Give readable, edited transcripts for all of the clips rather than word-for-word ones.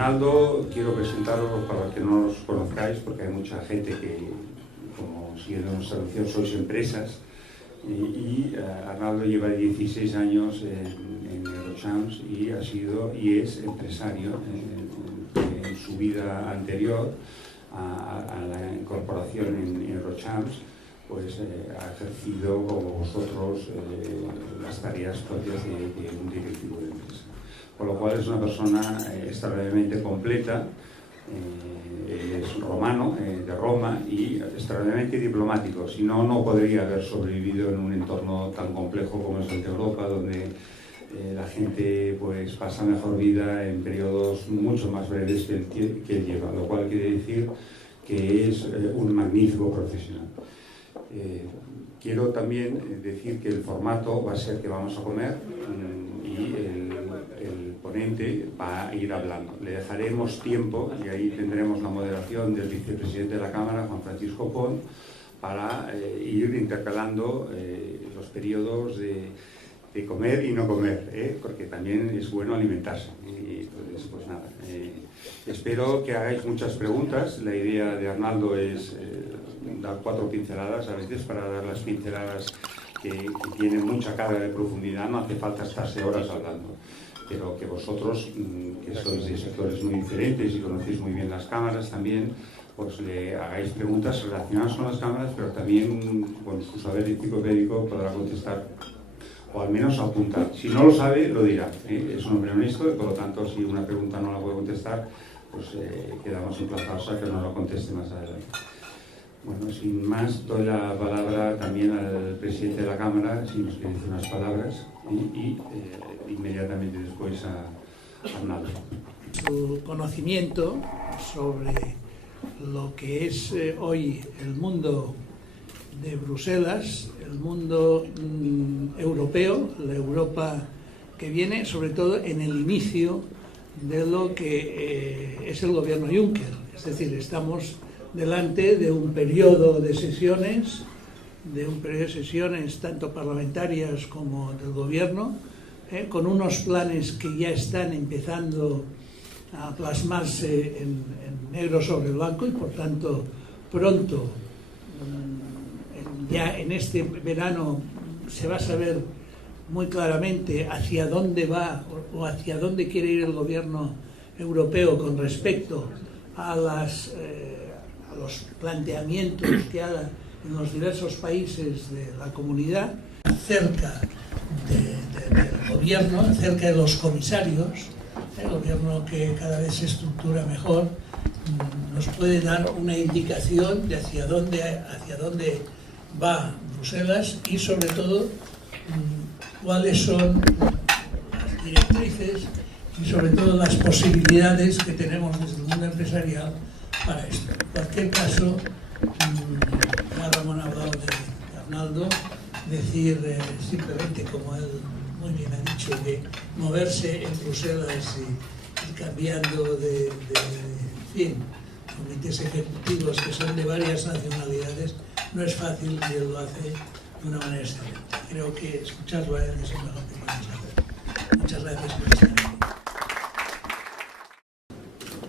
Arnaldo, quiero presentaros para los que no os conozcáis, porque hay mucha gente que, como siguiendo nuestra traducción, sois empresas. Arnaldo lleva 16 años en Eurochamps y ha sido y es empresario en su vida anterior a la incorporación en Eurochamps, pues ha ejercido como vosotros las tareas propias de un directivo de empresa. Por lo cual es una persona extraordinariamente completa, es romano, de Roma, y extraordinariamente diplomático. Si no, no podría haber sobrevivido en un entorno tan complejo como es el de Europa, donde la gente pues pasa mejor vida en periodos mucho más breves que él lleva, lo cual quiere decir que es un magnífico profesional. Quiero también decir que el formato va a ser que vamos a comer y el ponente va a ir hablando. Le dejaremos tiempo, y ahí tendremos la moderación del vicepresidente de la Cámara, Juan Francisco Pont, para ir intercalando los periodos de comer y no comer, porque también es bueno alimentarse. Y entonces, pues nada, espero que hagáis muchas preguntas. La idea de Arnaldo es dar 4 pinceladas a veces, para dar las pinceladas que tienen mucha carga de profundidad. No hace falta estarse horas hablando, pero que vosotros, que sois de sectores muy diferentes y conocéis muy bien las cámaras también, pues le hagáis preguntas relacionadas con las cámaras, pero también con su saber enciclopédico podrá contestar, o al menos apuntar. Si no lo sabe, lo dirá. Es un hombre honesto y por lo tanto, si una pregunta no la puede contestar, pues quedamos emplazados a que nos lo conteste más adelante. Bueno, sin más, doy la palabra también al presidente de la Cámara, si nos quiere decir unas palabras, y inmediatamente después a Arnaldo. Su conocimiento sobre lo que es hoy el mundo de Bruselas, el mundo europeo, la Europa que viene, sobre todo en el inicio de lo que es el gobierno Juncker. Es decir, estamos delante de un periodo de sesiones, tanto parlamentarias como del gobierno, con unos planes que ya están empezando a plasmarse en negro sobre blanco y por tanto pronto, ya en este verano, se va a saber muy claramente hacia dónde va o hacia dónde quiere ir el gobierno europeo con respecto a los planteamientos que haga en los diversos países de la comunidad, acerca del gobierno, acerca de los comisarios. El gobierno, que cada vez se estructura mejor, nos puede dar una indicación de hacia dónde va Bruselas y sobre todo cuáles son las directrices y sobre todo las posibilidades que tenemos desde el mundo empresarial para esto. En cualquier caso, ya Ramón ha hablado de Arnaldo, decir simplemente, como él muy bien ha dicho, que moverse en Bruselas y cambiando de comités ejecutivos que son de varias nacionalidades no es fácil, y él lo hace de una manera excelente. Creo que escucharlo a él es lo mejor que podemos hacer. Muchas gracias por estar aquí.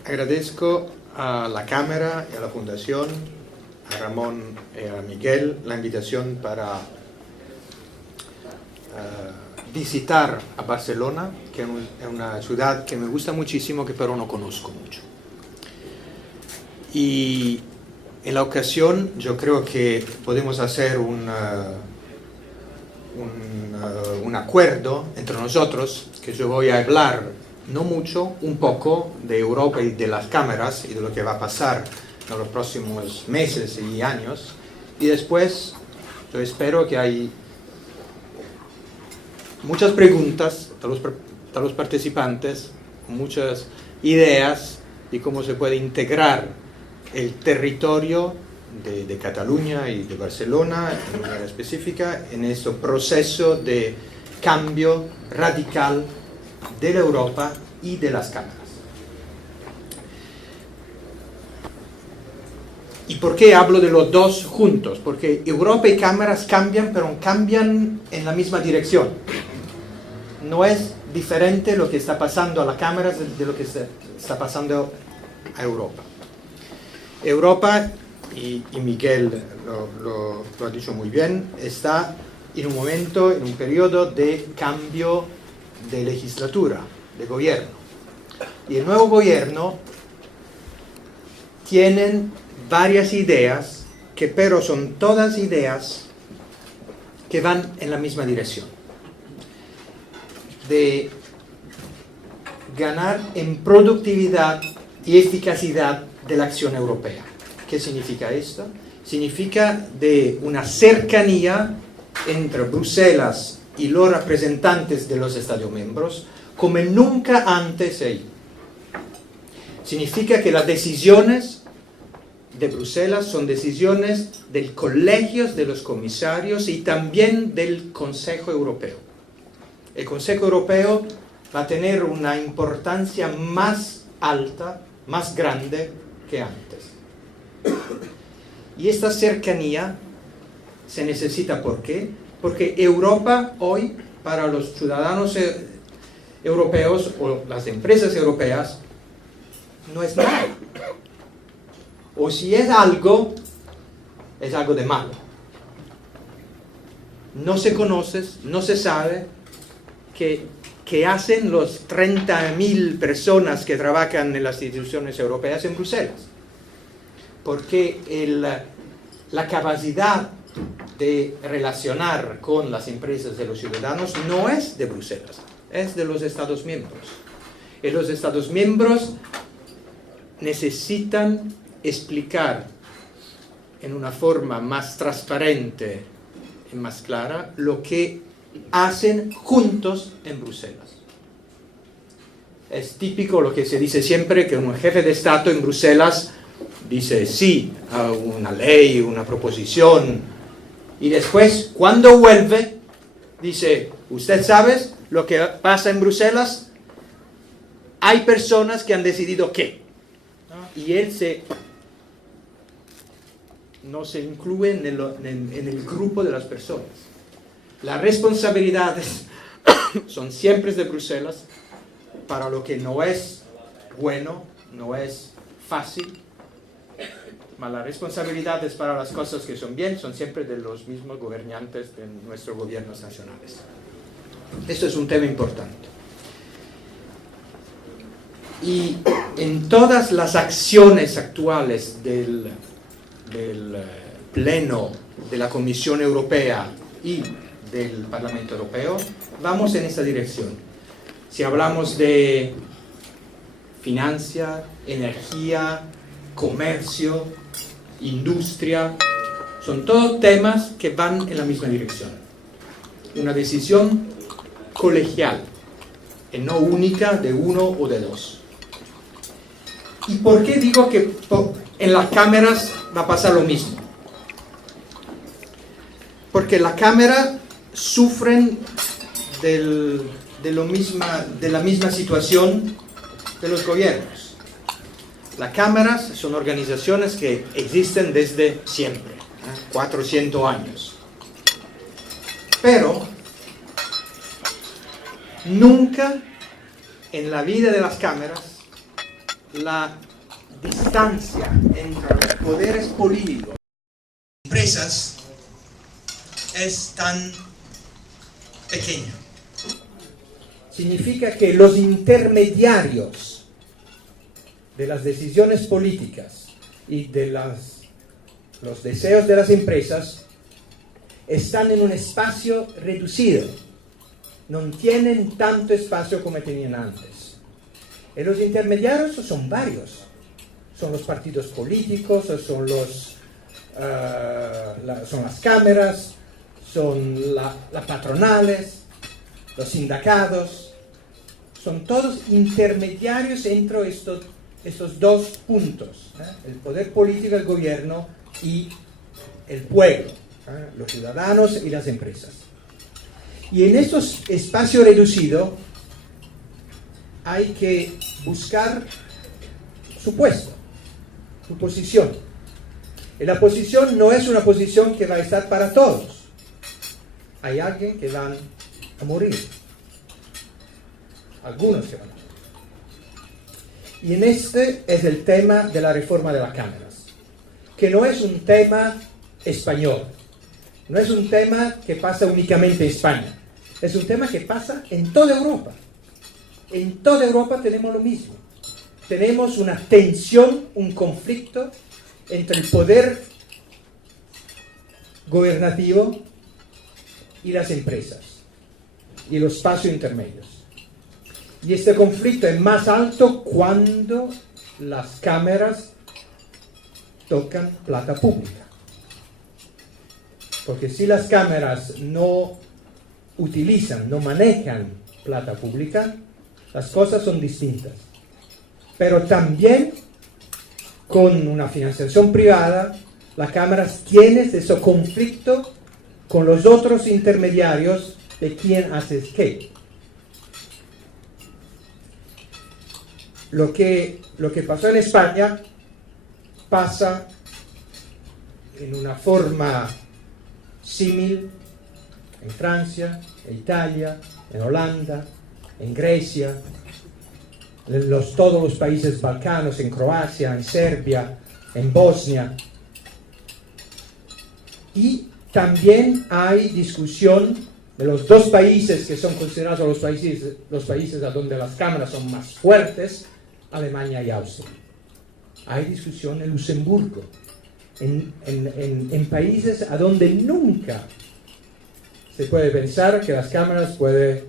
Agradezco a la Cámara y a la Fundación, a Ramón y a Miguel, la invitación para visitar a Barcelona, que es una ciudad que me gusta muchísimo, que pero no conozco mucho. Y en la ocasión yo creo que podemos hacer un acuerdo entre nosotros, que yo voy a hablar no mucho, un poco de Europa y de las cámaras y de lo que va a pasar en los próximos meses y años, y después yo espero que hay muchas preguntas de los participantes, muchas ideas de cómo se puede integrar el territorio de Cataluña y de Barcelona en manera específica en este proceso de cambio radical de la Europa y de las cámaras. ¿Y por qué hablo de los dos juntos? Porque Europa y cámaras cambian, pero cambian en la misma dirección. No es diferente lo que está pasando a la Cámara de lo que está pasando a Europa. Europa, y Miguel lo ha dicho muy bien, está en un momento, en un periodo de cambio de legislatura, de gobierno. Y el nuevo gobierno tienen varias ideas, que pero son todas ideas que van en la misma dirección. De ganar en productividad y eficacidad de la acción europea. ¿Qué significa esto? Significa de una cercanía entre Bruselas y los representantes de los Estados miembros como nunca antes hay. Significa que las decisiones de Bruselas son decisiones del colegio de los comisarios y también del Consejo Europeo. El Consejo Europeo va a tener una importancia más alta, más grande que antes. Y esta cercanía se necesita, ¿por qué? Porque Europa hoy, para los ciudadanos europeos o las empresas europeas, no es nada. O si es algo de malo. No se conoce, no se sabe qué hacen los 30.000 personas que trabajan en las instituciones europeas en Bruselas. Porque la capacidad de relacionar con las empresas de los ciudadanos no es de Bruselas, es de los Estados miembros. Y los Estados miembros necesitan explicar en una forma más transparente y más clara lo que hacen juntos en Bruselas. Es típico lo que se dice siempre, que un jefe de Estado en Bruselas dice sí a una ley, una proposición, y después, cuando vuelve, dice, ¿usted sabe lo que pasa en Bruselas? Hay personas que han decidido qué. Y él no se incluye en el grupo de las personas. Las responsabilidades son siempre de Bruselas para lo que no es bueno, no es fácil. Las responsabilidades para las cosas que son bien son siempre de los mismos gobernantes de nuestros gobiernos nacionales. Esto es un tema importante. Y en todas las acciones actuales del Pleno de la Comisión Europea y del Parlamento Europeo, vamos en esta dirección. Si hablamos de financia, energía, comercio, industria, son todos temas que van en la misma dirección. Una decisión colegial, y no única de uno o de dos. ¿Y por qué digo que en las cámaras va a pasar lo mismo? Porque las cámaras sufren de la misma situación de los gobiernos. Las cámaras son organizaciones que existen desde siempre, 400 años. Pero nunca en la vida de las cámaras la distancia entre los poderes políticos y las empresas es tan pequeña. Significa que los intermediarios de las decisiones políticas y de los deseos de las empresas están en un espacio reducido. No tienen tanto espacio como tenían antes. Y los intermediarios son varios. Son los partidos políticos, son las cámaras, son las patronales, los sindicatos. Son todos intermediarios entre estos dos puntos, el poder político del gobierno y el pueblo, los ciudadanos y las empresas. Y en estos espacios reducidos hay que buscar su puesto, su posición. Y la posición no es una posición que va a estar para todos. Hay alguien que van a morir. algunos que van a hacer. Y en este es el tema de la reforma de las cámaras, que no es un tema español, no es un tema que pasa únicamente en España, es un tema que pasa en toda Europa. En toda Europa tenemos lo mismo. Tenemos una tensión, un conflicto entre el poder gobernativo y las empresas y los espacios intermedios. Y este conflicto es más alto cuando las cámaras tocan plata pública. Porque si las cámaras no utilizan, no manejan plata pública, las cosas son distintas. Pero también con una financiación privada, las cámaras tienen ese conflicto con los otros intermediarios de quién hace qué. Lo que pasó en España pasa en una forma símil en Francia, en Italia, en Holanda, en Grecia, en todos los países balcanos, en Croacia, en Serbia, en Bosnia. Y también hay discusión de los dos países que son considerados los países a donde las cámaras son más fuertes, Alemania y Austria. Hay discusión en Luxemburgo, en países a donde nunca se puede pensar que las cámaras pueden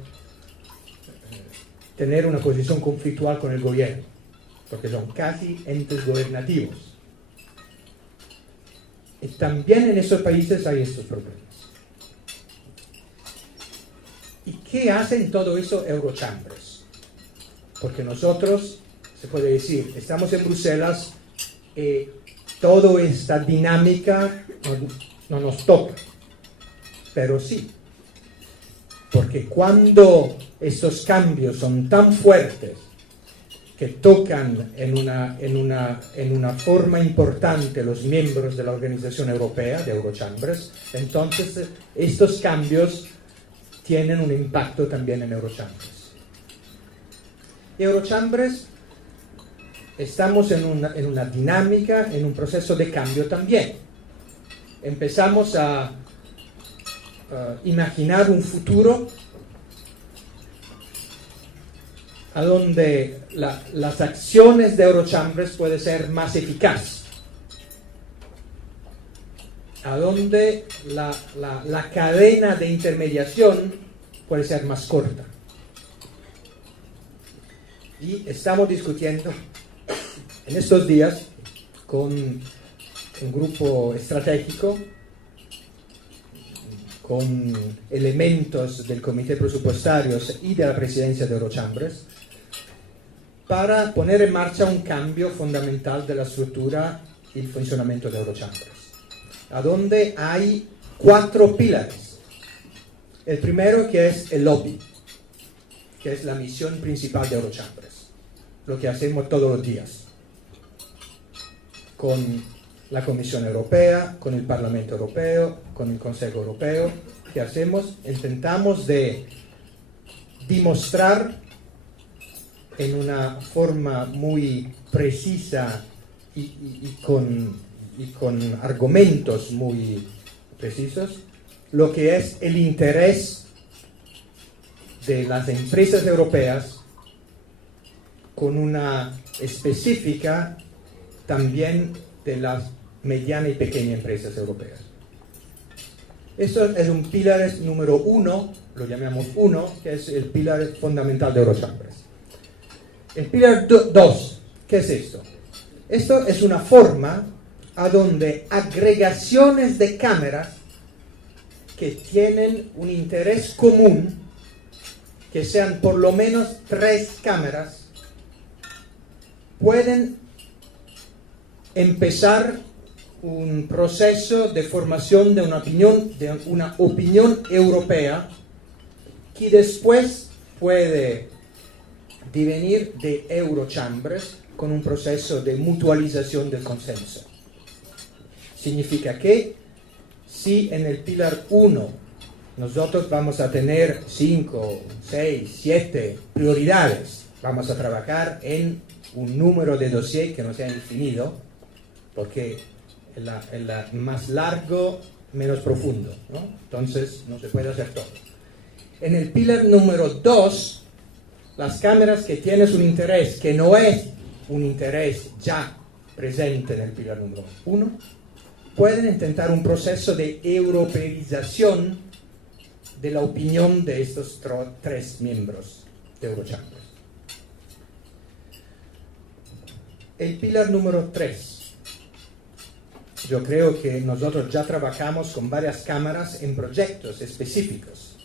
tener una posición conflictual con el gobierno, porque son casi entes gobernativos. Y también en esos países hay estos problemas. ¿Y qué hacen todo eso Eurochambres? Porque nosotros, se puede decir, estamos en Bruselas, toda esta dinámica no nos toca, pero sí. Porque cuando estos cambios son tan fuertes que tocan en una forma importante los miembros de la Organización Europea, de Eurochambres, entonces estos cambios tienen un impacto también en Eurochambres. Eurochambres, estamos en una dinámica, en un proceso de cambio también. Empezamos a imaginar un futuro a donde las acciones de Eurochambres pueden ser más eficaces, a donde la cadena de intermediación puede ser más corta. Y estamos discutiendo en estos días con un grupo estratégico, con elementos del Comité Presupuestarios y de la Presidencia de Eurochambres, para poner en marcha un cambio fundamental de la estructura y el funcionamiento de Eurochambres, a donde hay 4 pilares. El primero, que es el lobby, que es la misión principal de Eurochambres, lo que hacemos todos los días, con la Comisión Europea, con el Parlamento Europeo, con el Consejo Europeo. ¿Qué hacemos? Intentamos de demostrar en una forma muy precisa y con argumentos muy precisos lo que es el interés de las empresas europeas, con una específica también de las medianas y pequeñas empresas europeas. Esto es un pilar número 1, lo llamamos 1, que es el pilar fundamental de Eurochambres. El pilar 2, ¿qué es esto? Esto es una forma a donde agregaciones de cámaras que tienen un interés común, que sean por lo menos 3 cámaras, pueden empezar un proceso de formación de una opinión europea que después puede devenir de Eurochambres con un proceso de mutualización del consenso. Significa que si en el pilar 1 nosotros vamos a tener 5, 6, 7 prioridades. Vamos a trabajar en un número de dossier que no sea infinito, porque el más largo, menos profundo, ¿no? Entonces no se puede hacer todo. En el pilar número 2, las cámaras que tienes un interés que no es un interés ya presente en el pilar número 1, pueden intentar un proceso de europeización de la opinión de estos 3 miembros de Eurochambers. El pilar número 3. Yo creo que nosotros ya trabajamos con varias cámaras en proyectos específicos.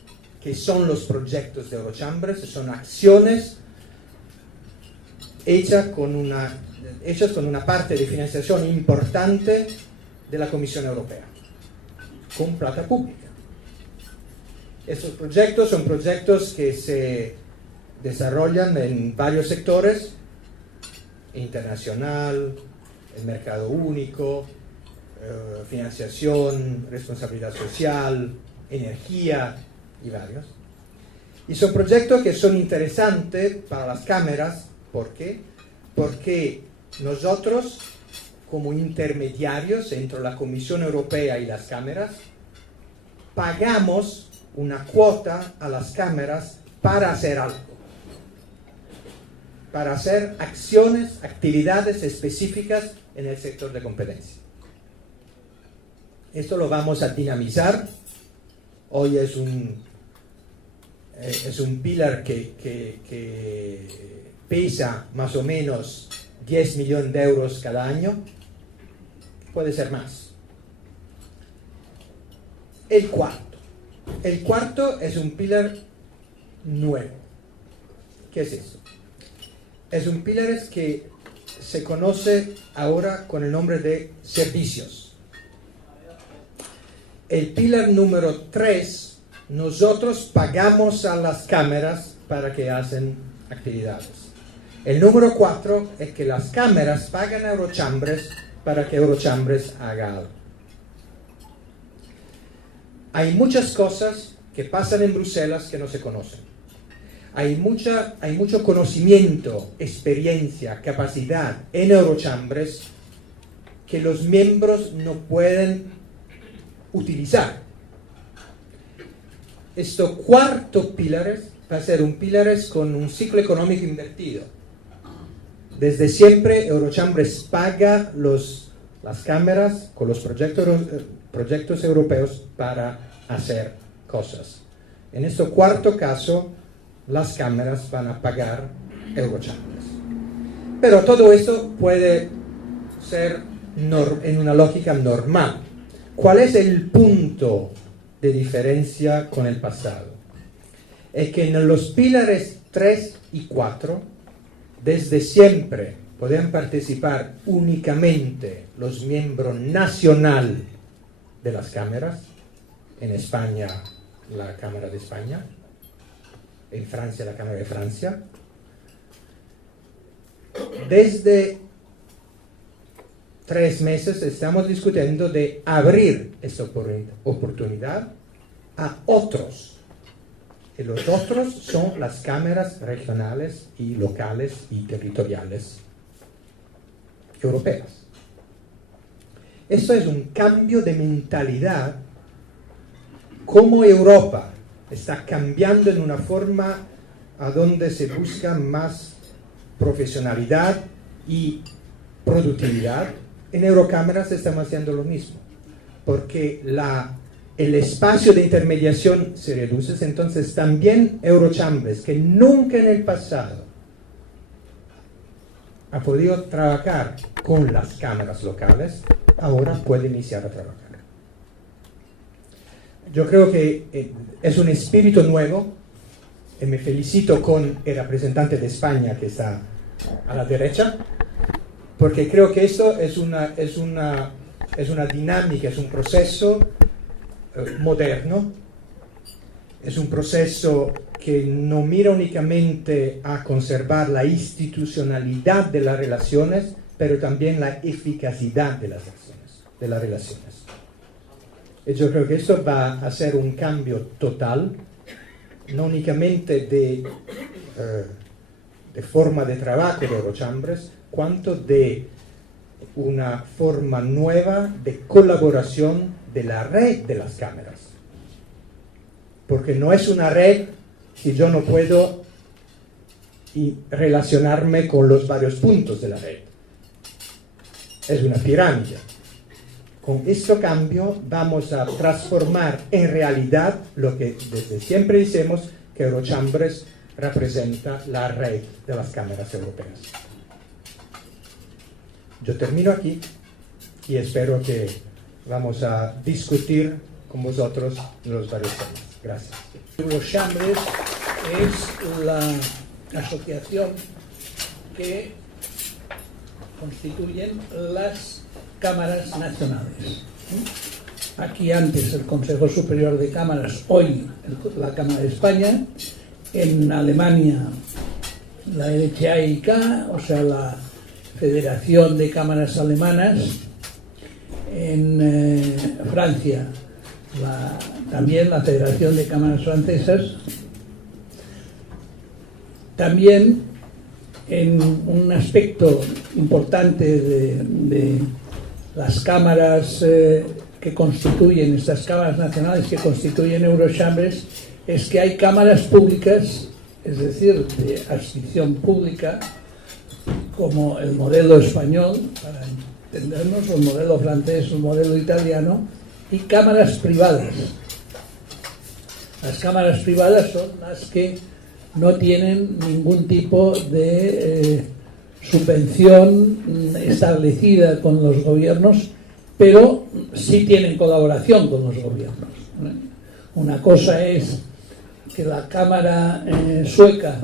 ¿Qué son los proyectos de Eurochambers? Son acciones hechas con una parte de financiación importante de la Comisión Europea, con plata pública. Estos proyectos son proyectos que se desarrollan en varios sectores: internacional, el mercado único, financiación, responsabilidad social, energía y varios. Y son proyectos que son interesantes para las cámaras. ¿Por qué? Porque nosotros, como intermediarios entre la Comisión Europea y las cámaras, pagamos una cuota a las cámaras para hacer algo, para hacer acciones, actividades específicas en el sector de competencia. Esto lo vamos a dinamizar. Hoy es un pilar que pesa más o menos 10 millones de euros cada año. Puede ser más. El cuarto es un pilar nuevo. ¿Qué es eso? Es un pilar que se conoce ahora con el nombre de servicios. El pilar número 3, nosotros pagamos a las cámaras para que hacen actividades. El número 4 es que las cámaras pagan a Eurochambers para que Eurochambers haga algo. Hay muchas cosas que pasan en Bruselas que no se conocen. Hay mucho conocimiento, experiencia, capacidad en Eurochambers que los miembros no pueden utilizar. Este cuarto pilar va a ser un pilar con un ciclo económico invertido. Desde siempre Eurochambers paga las cámaras con los proyectos europeos para hacer cosas. En este cuarto caso, las cámaras van a pagar Eurochambers. Pero todo esto puede ser en una lógica normal. ¿Cuál es el punto de diferencia con el pasado? Es que en los pilares 3 y 4, desde siempre podían participar únicamente los miembros nacionales de las cámaras. En España, la Cámara de España. En Francia, la Cámara de Francia. Desde 3 meses estamos discutiendo de abrir esta oportunidad a otros. Y los otros son las cámaras regionales y locales y territoriales europeas. Esto es un cambio de mentalidad, como Europa está cambiando en una forma a donde se busca más profesionalidad y productividad. En Eurocámaras estamos haciendo lo mismo, porque el espacio de intermediación se reduce. Entonces también Eurochambers, que nunca en el pasado ha podido trabajar con las cámaras locales, ahora puede iniciar a trabajar. Yo creo que es un espíritu nuevo, y me felicito con el representante de España que está a la derecha, porque creo que esto es una dinámica, es un proceso moderno, es un proceso que no mira únicamente a conservar la institucionalidad de las relaciones, pero también la eficacidad de las acciones, de las relaciones. Y yo creo que esto va a ser un cambio total, no únicamente de forma de trabajo de Eurochambres, cuanto de una forma nueva de colaboración de la red de las cámaras. Porque no es una red si yo no puedo relacionarme con los varios puntos de la red. Es una pirámide. Con este cambio vamos a transformar en realidad lo que desde siempre decimos, que Eurochambres representa la red de las cámaras europeas. Yo termino aquí y espero que vamos a discutir con vosotros los varios temas. Gracias. Eurochambres es la asociación que constituyen las cámaras nacionales. Aquí antes el Consejo Superior de Cámaras, hoy la Cámara de España, en Alemania la LCAIK, o sea la Federación de Cámaras Alemanas, en Francia también la Federación de Cámaras Francesas, también en un aspecto importante de las cámaras que constituyen, estas cámaras nacionales que constituyen Eurochambres, es que hay cámaras públicas, es decir, de adscripción pública, como el modelo español, para entendernos, el modelo francés, el modelo italiano, y cámaras privadas. Las cámaras privadas son las que no tienen ningún tipo de subvención establecida con los gobiernos, pero sí tienen colaboración con los gobiernos. Una cosa es que la Cámara sueca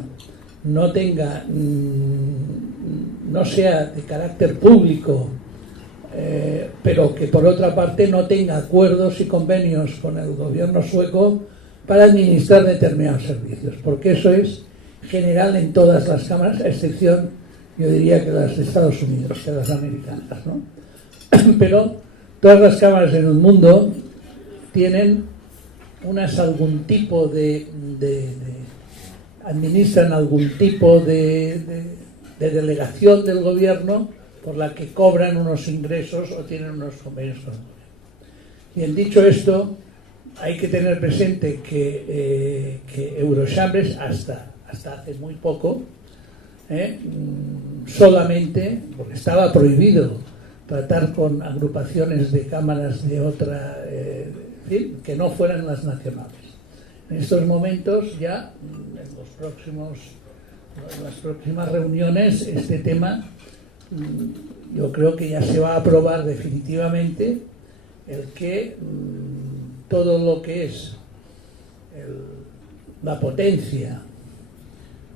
no tenga, no sea de carácter público, pero que por otra parte no tenga acuerdos y convenios con el gobierno sueco para administrar determinados servicios, porque eso es general en todas las cámaras, a excepción, yo diría, que las de Estados Unidos, que las americanas, ¿no? Pero todas las cámaras en el mundo tienen algún tipo administran algún tipo de delegación del gobierno por la que cobran unos ingresos o tienen unos convenios con el gobierno. Bien, dicho esto, hay que tener presente que Eurochambres hasta hace muy poco solamente, porque estaba prohibido tratar con agrupaciones de cámaras de otra, que no fueran las nacionales. En estos momentos ya, en las próximas reuniones, este tema yo creo que ya se va a aprobar definitivamente, el que todo lo que es la potencia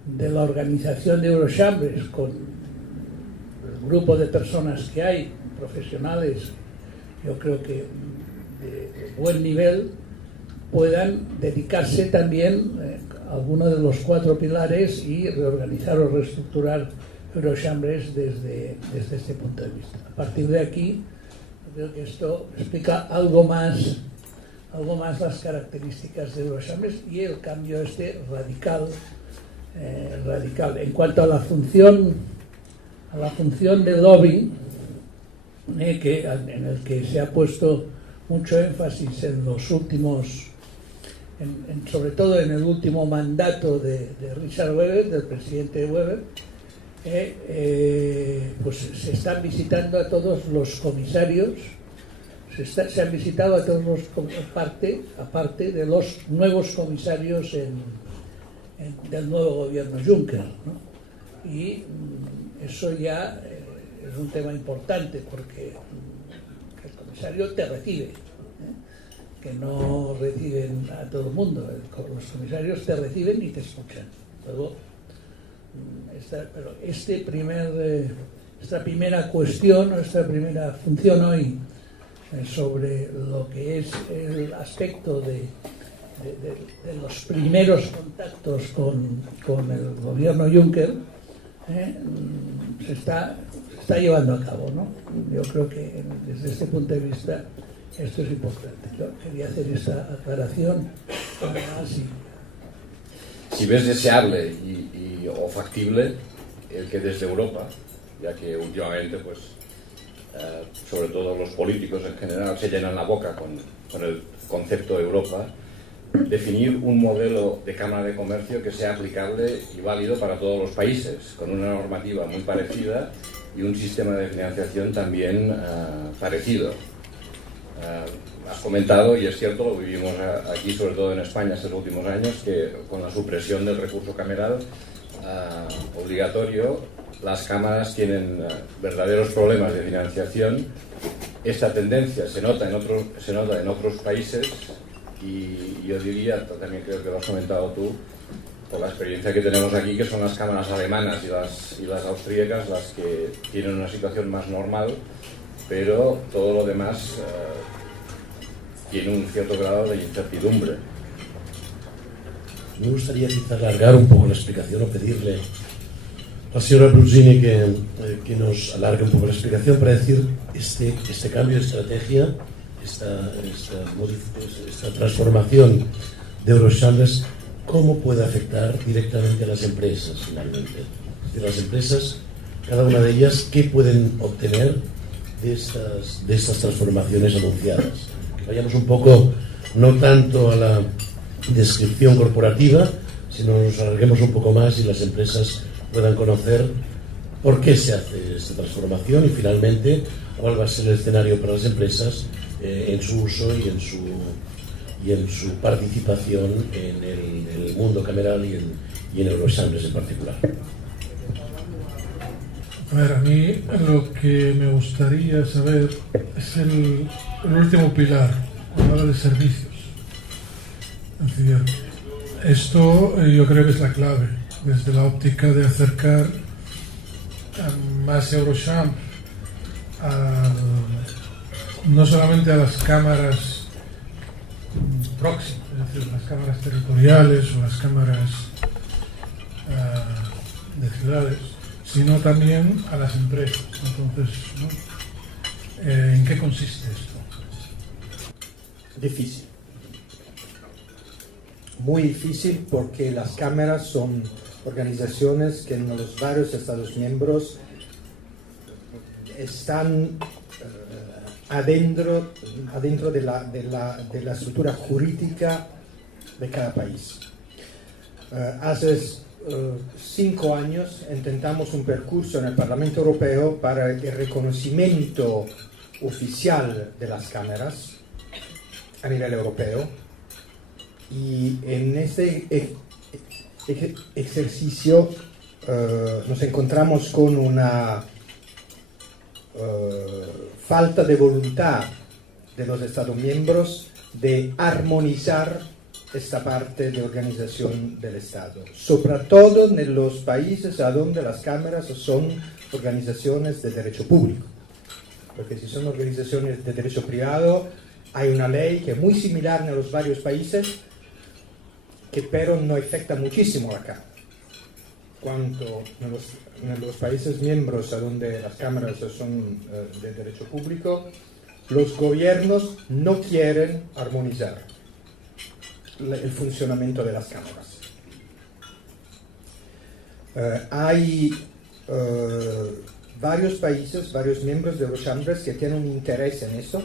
de la organización de Eurochambres con el grupo de personas que hay, profesionales, yo creo que de buen nivel, puedan dedicarse también a alguno de los 4 pilares y reorganizar o reestructurar Eurochambres desde este punto de vista. A partir de aquí, creo que esto explica algo más las características de Eurochambres y el cambio radical. En cuanto a la función de lobby, en el que se ha puesto mucho énfasis en los últimos, sobre todo en el último mandato de Richard Weber, del presidente Weber, pues se están visitando a todos los comisarios, se han visitado a todos los, aparte de los nuevos comisarios del nuevo gobierno Juncker, ¿no? Y eso ya es un tema importante, porque el comisario te recibe, que no reciben a todo el mundo, los comisarios te reciben y te escuchan. Luego, pero esta primera cuestión, o esta primera función hoy sobre lo que es el aspecto de los primeros contactos con el gobierno Juncker, se está llevando a cabo, ¿no? Yo creo que desde este punto de vista Esto es importante. Yo quería hacer esa aclaración así. Si ves deseable o factible el que desde Europa, ya que últimamente pues sobre todo los políticos en general se llenan la boca con el concepto Europa, definir un modelo de Cámara de Comercio que sea aplicable y válido para todos los países, con una normativa muy parecida y un sistema de financiación también parecido. Has comentado, y es cierto, lo vivimos aquí, sobre todo en España, estos últimos años, que con la supresión del recurso cameral obligatorio, las cámaras tienen verdaderos problemas de financiación. Esta tendencia se nota en otros países, y yo diría, también creo que lo has comentado tú, por la experiencia que tenemos aquí, que son las cámaras alemanas y las austríacas las que tienen una situación más normal, pero todo lo demás tiene un cierto grado de incertidumbre. Me gustaría quizá alargar un poco la explicación o pedirle a la señora Brusini que nos alargue un poco la explicación para decir este cambio de estrategia, esta transformación de Eurochambres, cómo puede afectar directamente a las empresas finalmente. Es decir, las empresas, cada una de ellas, ¿qué pueden obtener de estas transformaciones anunciadas? Que vayamos un poco, no tanto a la descripción corporativa, sino nos alarguemos un poco más y las empresas puedan conocer por qué se hace esta transformación y finalmente cuál va a ser el escenario para las empresas en su uso y en su participación en el mundo cameral y en Eurochambres en particular. A ver, a mí lo que me gustaría saber es el último pilar, cuando habla de servicios. Es decir, esto yo creo que es la clave, desde la óptica de acercar más Eurochambres no solamente a las cámaras próximas, es decir, las cámaras territoriales o las cámaras de ciudades, sino también a las empresas. Entonces, ¿no? ¿En qué consiste esto? Difícil. Muy difícil, porque las cámaras son organizaciones que en los varios Estados miembros están adentro de la estructura jurídica de cada país. Hace 5 años intentamos un percurso en el Parlamento Europeo para el reconocimiento oficial de las cámaras a nivel europeo, y en este ejercicio nos encontramos con una falta de voluntad de los Estados miembros de armonizar esta parte de organización del Estado, sobre todo en los países a donde las cámaras son organizaciones de derecho público, porque si son organizaciones de derecho privado hay una ley que es muy similar en los varios países, que pero no afecta muchísimo la cámara. Cuanto en los países miembros a donde las cámaras son de derecho público, los gobiernos no quieren armonizar el funcionamiento de las cámaras. Hay varios países, varios miembros de Eurochambres que tienen un interés en eso,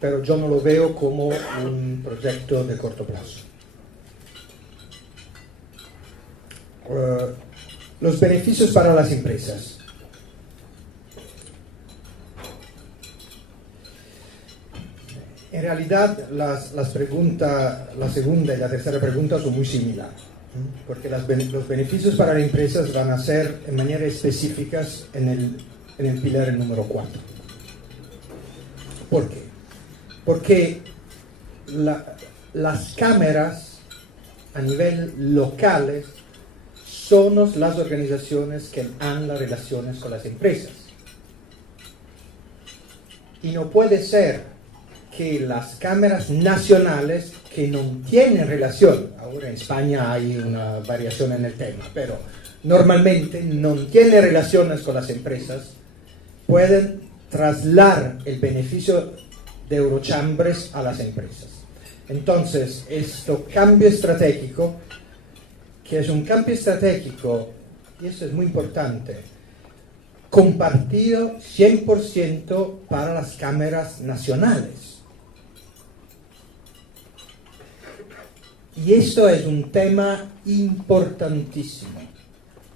pero yo no lo veo como un proyecto de corto plazo. Los beneficios para las empresas. En realidad las preguntas, la segunda y la tercera pregunta son muy similares, porque los beneficios para las empresas van a ser en manera específicas en el pilar número 4. ¿Por qué? Porque las cámaras a nivel local son las organizaciones que han las relaciones con las empresas. Y no puede ser que las cámaras nacionales que no tienen relación, ahora en España hay una variación en el tema, pero normalmente no tienen relaciones con las empresas, pueden trasladar el beneficio de Eurochambres a las empresas. Entonces, este cambio estratégico, que es un cambio estratégico, y eso es muy importante, compartido 100% para las cámaras nacionales. Y esto es un tema importantísimo,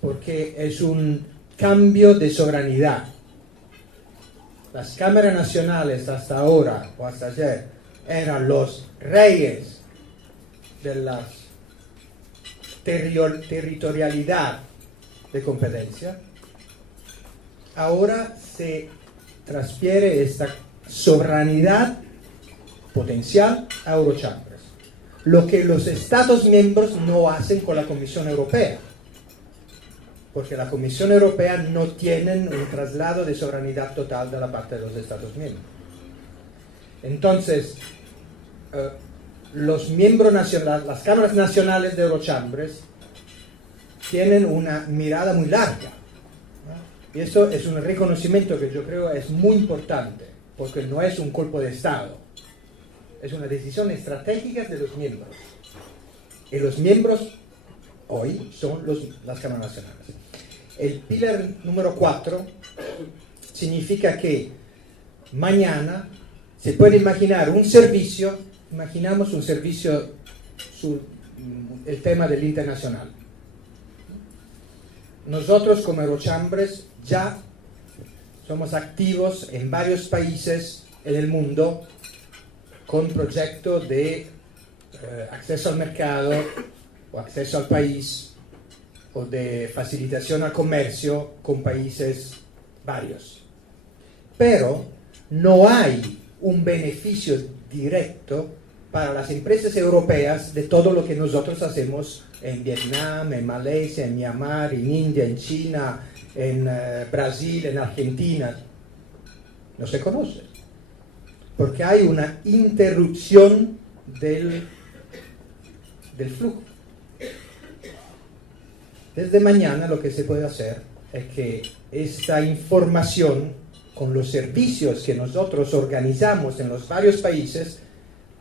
porque es un cambio de soberanía. Las cámaras nacionales hasta ahora, o hasta ayer, eran los reyes de la territorialidad de competencia. Ahora se transfiere esta soberanía potencial a Eurochambres, lo que los Estados miembros no hacen con la Comisión Europea, porque la Comisión Europea no tiene un traslado de soberanía total de la parte de los Estados miembros. Entonces, los miembros nacionales, las cámaras nacionales de Eurochambres tienen una mirada muy larga, ¿no? Y eso es un reconocimiento que yo creo es muy importante, porque no es un golpe de Estado, es una decisión estratégica de los miembros. Y los miembros hoy son las cámaras nacionales. El pilar número 4 significa que mañana se puede imaginar un servicio, imaginamos un servicio sobre el tema del internacional. Nosotros como Eurochambres ya somos activos en varios países en el mundo con proyectos de acceso al mercado o acceso al país o de facilitación al comercio con países varios. Pero no hay un beneficio directo para las empresas europeas de todo lo que nosotros hacemos en Vietnam, en Malasia, en Myanmar, en India, en China, en Brasil, en Argentina. No se conoce, porque hay una interrupción del flujo. Desde mañana lo que se puede hacer es que esta información con los servicios que nosotros organizamos en los varios países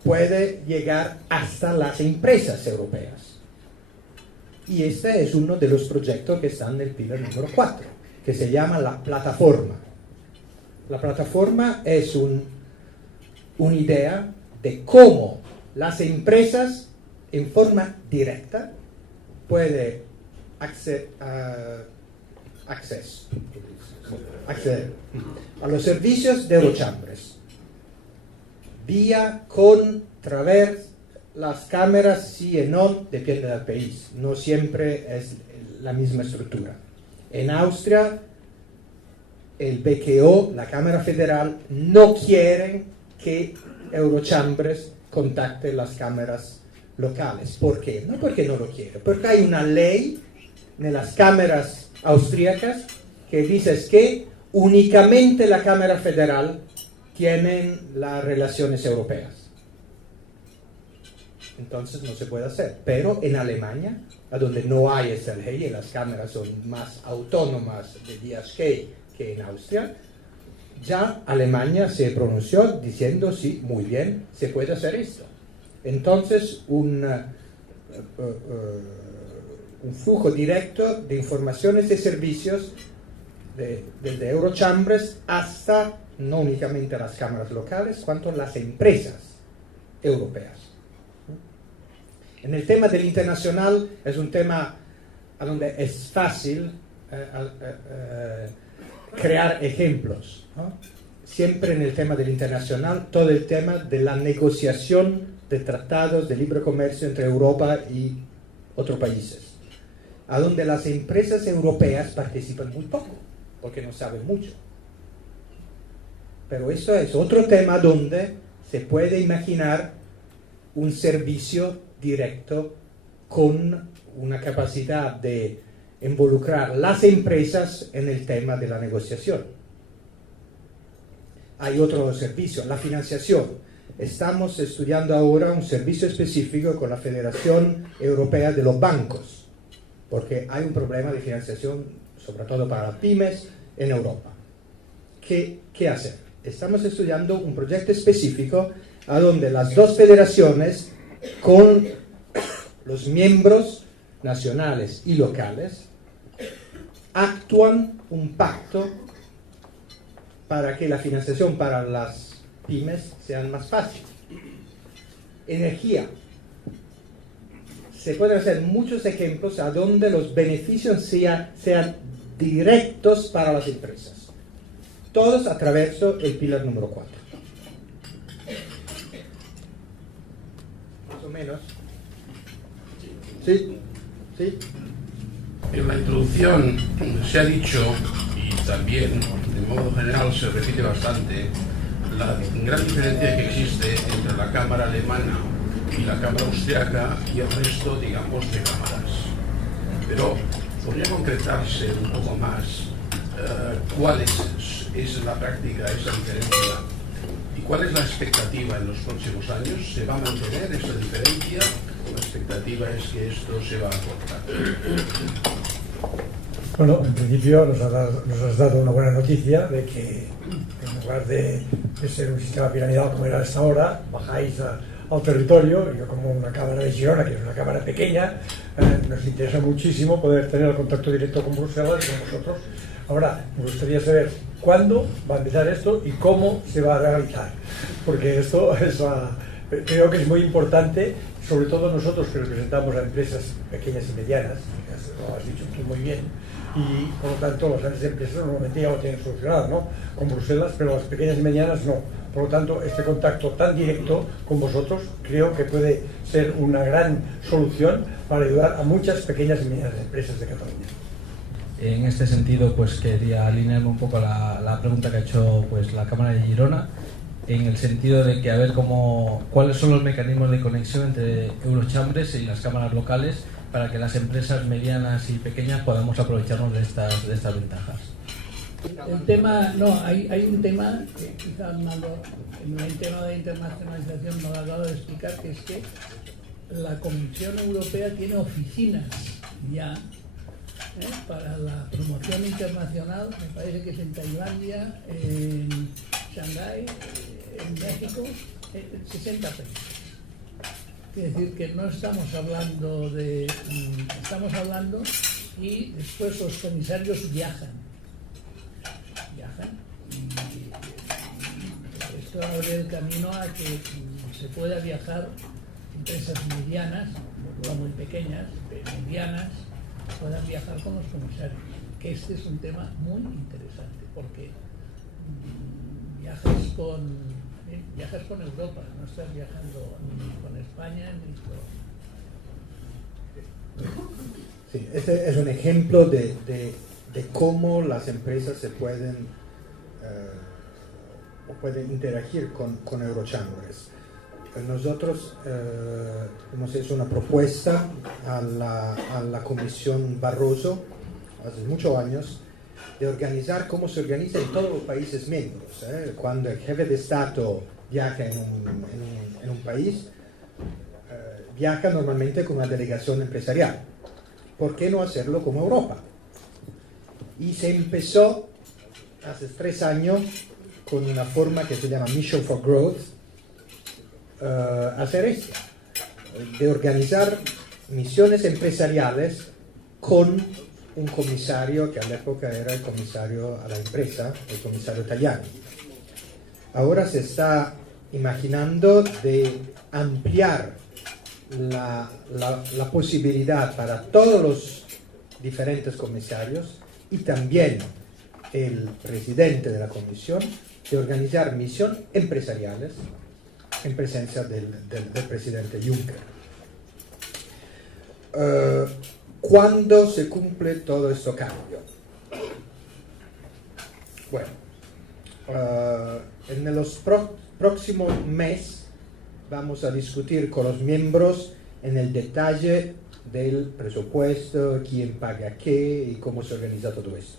puede llegar hasta las empresas europeas. Y este es uno de los proyectos que están en el pilar número 4, que se llama la plataforma. La plataforma es una idea de cómo las empresas en forma directa pueden acceder a los servicios de Eurochambres vía través las cámaras, sí y no, depende del país, no siempre es la misma estructura. En Austria, el BKO, la Cámara Federal, no quieren que Eurochambres contacte las cámaras locales. ¿Por qué? No porque no lo quieren, porque hay una ley en las cámaras austríacas que dice que únicamente la Cámara Federal tiene las relaciones europeas. Entonces no se puede hacer. Pero en Alemania, a donde no hay esa ley y las cámaras son más autónomas de días que en Austria, ya Alemania se pronunció diciendo sí, muy bien, se puede hacer esto. Entonces un flujo directo de informaciones y servicios desde Eurochambres hasta no únicamente las cámaras locales, cuanto las empresas europeas. En el tema del internacional es un tema a donde es fácil crear ejemplos, ¿no? Siempre en el tema del internacional, todo el tema de la negociación de tratados de libre comercio entre Europa y otros países, a donde las empresas europeas participan muy poco, porque no saben mucho. Pero eso es otro tema donde se puede imaginar un servicio directo con una capacidad de involucrar las empresas en el tema de la negociación. Hay otro servicio, la financiación. Estamos estudiando ahora un servicio específico con la Federación Europea de los Bancos, porque hay un problema de financiación, sobre todo para las pymes, en Europa. ¿Qué hacer? estamos estudiando un proyecto específico a donde las dos federaciones con los miembros nacionales y locales actúan un pacto para que la financiación para las pymes sea más fácil. Energía. Se pueden hacer muchos ejemplos a donde los beneficios sean directos para las empresas. Todos a través del pilar número 4. Más o menos. ¿Sí? ¿Sí? En la introducción se ha dicho, y también de modo general se repite bastante, la gran diferencia que existe entre la Cámara alemana y la Cámara austriaca y el resto, digamos, de cámaras. Pero podría concretarse un poco más cuál es la práctica esa diferencia y cuál es la expectativa en los próximos años. ¿Se va a mantener esa diferencia? La expectativa es que esto se va a acortar. Bueno, en principio nos has dado una buena noticia de que en lugar de ser un sistema piramidal como era hasta ahora, bajáis al territorio. Yo, como una cámara de Girona, que es una cámara pequeña, nos interesa muchísimo poder tener el contacto directo con Bruselas y con vosotros. Ahora, me gustaría saber cuándo va a empezar esto y cómo se va a realizar, porque esto creo que es muy importante, sobre todo nosotros que representamos a empresas pequeñas y medianas, lo has dicho tú muy bien, y por lo tanto las grandes empresas normalmente ya lo tienen solucionado, ¿no?, con Bruselas, pero las pequeñas y medianas no. Por lo tanto, este contacto tan directo con vosotros creo que puede ser una gran solución para ayudar a muchas pequeñas y medianas empresas de Cataluña. En este sentido, pues quería alinearme un poco la pregunta que ha hecho pues la Cámara de Girona, en el sentido de que a ver cuáles son los mecanismos de conexión entre Eurochambres y las cámaras locales para que las empresas medianas y pequeñas podamos aprovecharnos de estas ventajas. El tema, no, hay un tema que quizás en el tema de internacionalización no lo ha dado de explicar, que es que la Comisión Europea tiene oficinas ya para la promoción internacional. Me parece que es en Tailandia, en Shanghái, en México, 60 países. Es decir, que no estamos hablando estamos hablando y después los comisarios viajan y esto abre el camino a que se pueda viajar empresas medianas, no muy pequeñas, medianas, puedan viajar con los comisarios, que este es un tema muy interesante porque viajas con Europa, no estás viajando ni con España ni con... Sí, este es un ejemplo de cómo las empresas se pueden interagir con Eurochambres. Nosotros hemos hecho una propuesta a la Comisión Barroso hace muchos años de organizar como se organiza en todos los países miembros. Cuando el jefe de Estado viaja en un país, viaja normalmente con una delegación empresarial. ¿Por qué no hacerlo como Europa? Y se empezó hace 3 años con una forma que se llama Mission for Growth, hacer esto, de organizar misiones empresariales con un comisario que a la época era el comisario a la empresa, el comisario Tajani. Ahora se está imaginando de ampliar la posibilidad para todos los diferentes comisarios y también el presidente de la comisión de organizar misiones empresariales en presencia del presidente Juncker. ¿Cuándo se cumple todo este cambio? Bueno, en los próximos meses vamos a discutir con los miembros en el detalle del presupuesto, quién paga qué y cómo se organiza todo esto.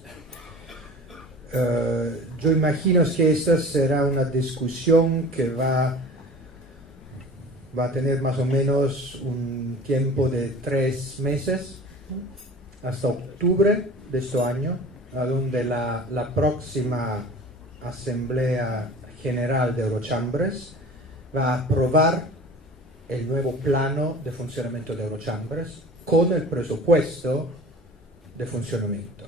Yo imagino que esta será una discusión que va a tener más o menos un tiempo de 3 meses, hasta octubre de este año, a donde la próxima asamblea general de Eurochambres va a aprobar el nuevo plano de funcionamiento de Eurochambres con el presupuesto de funcionamiento.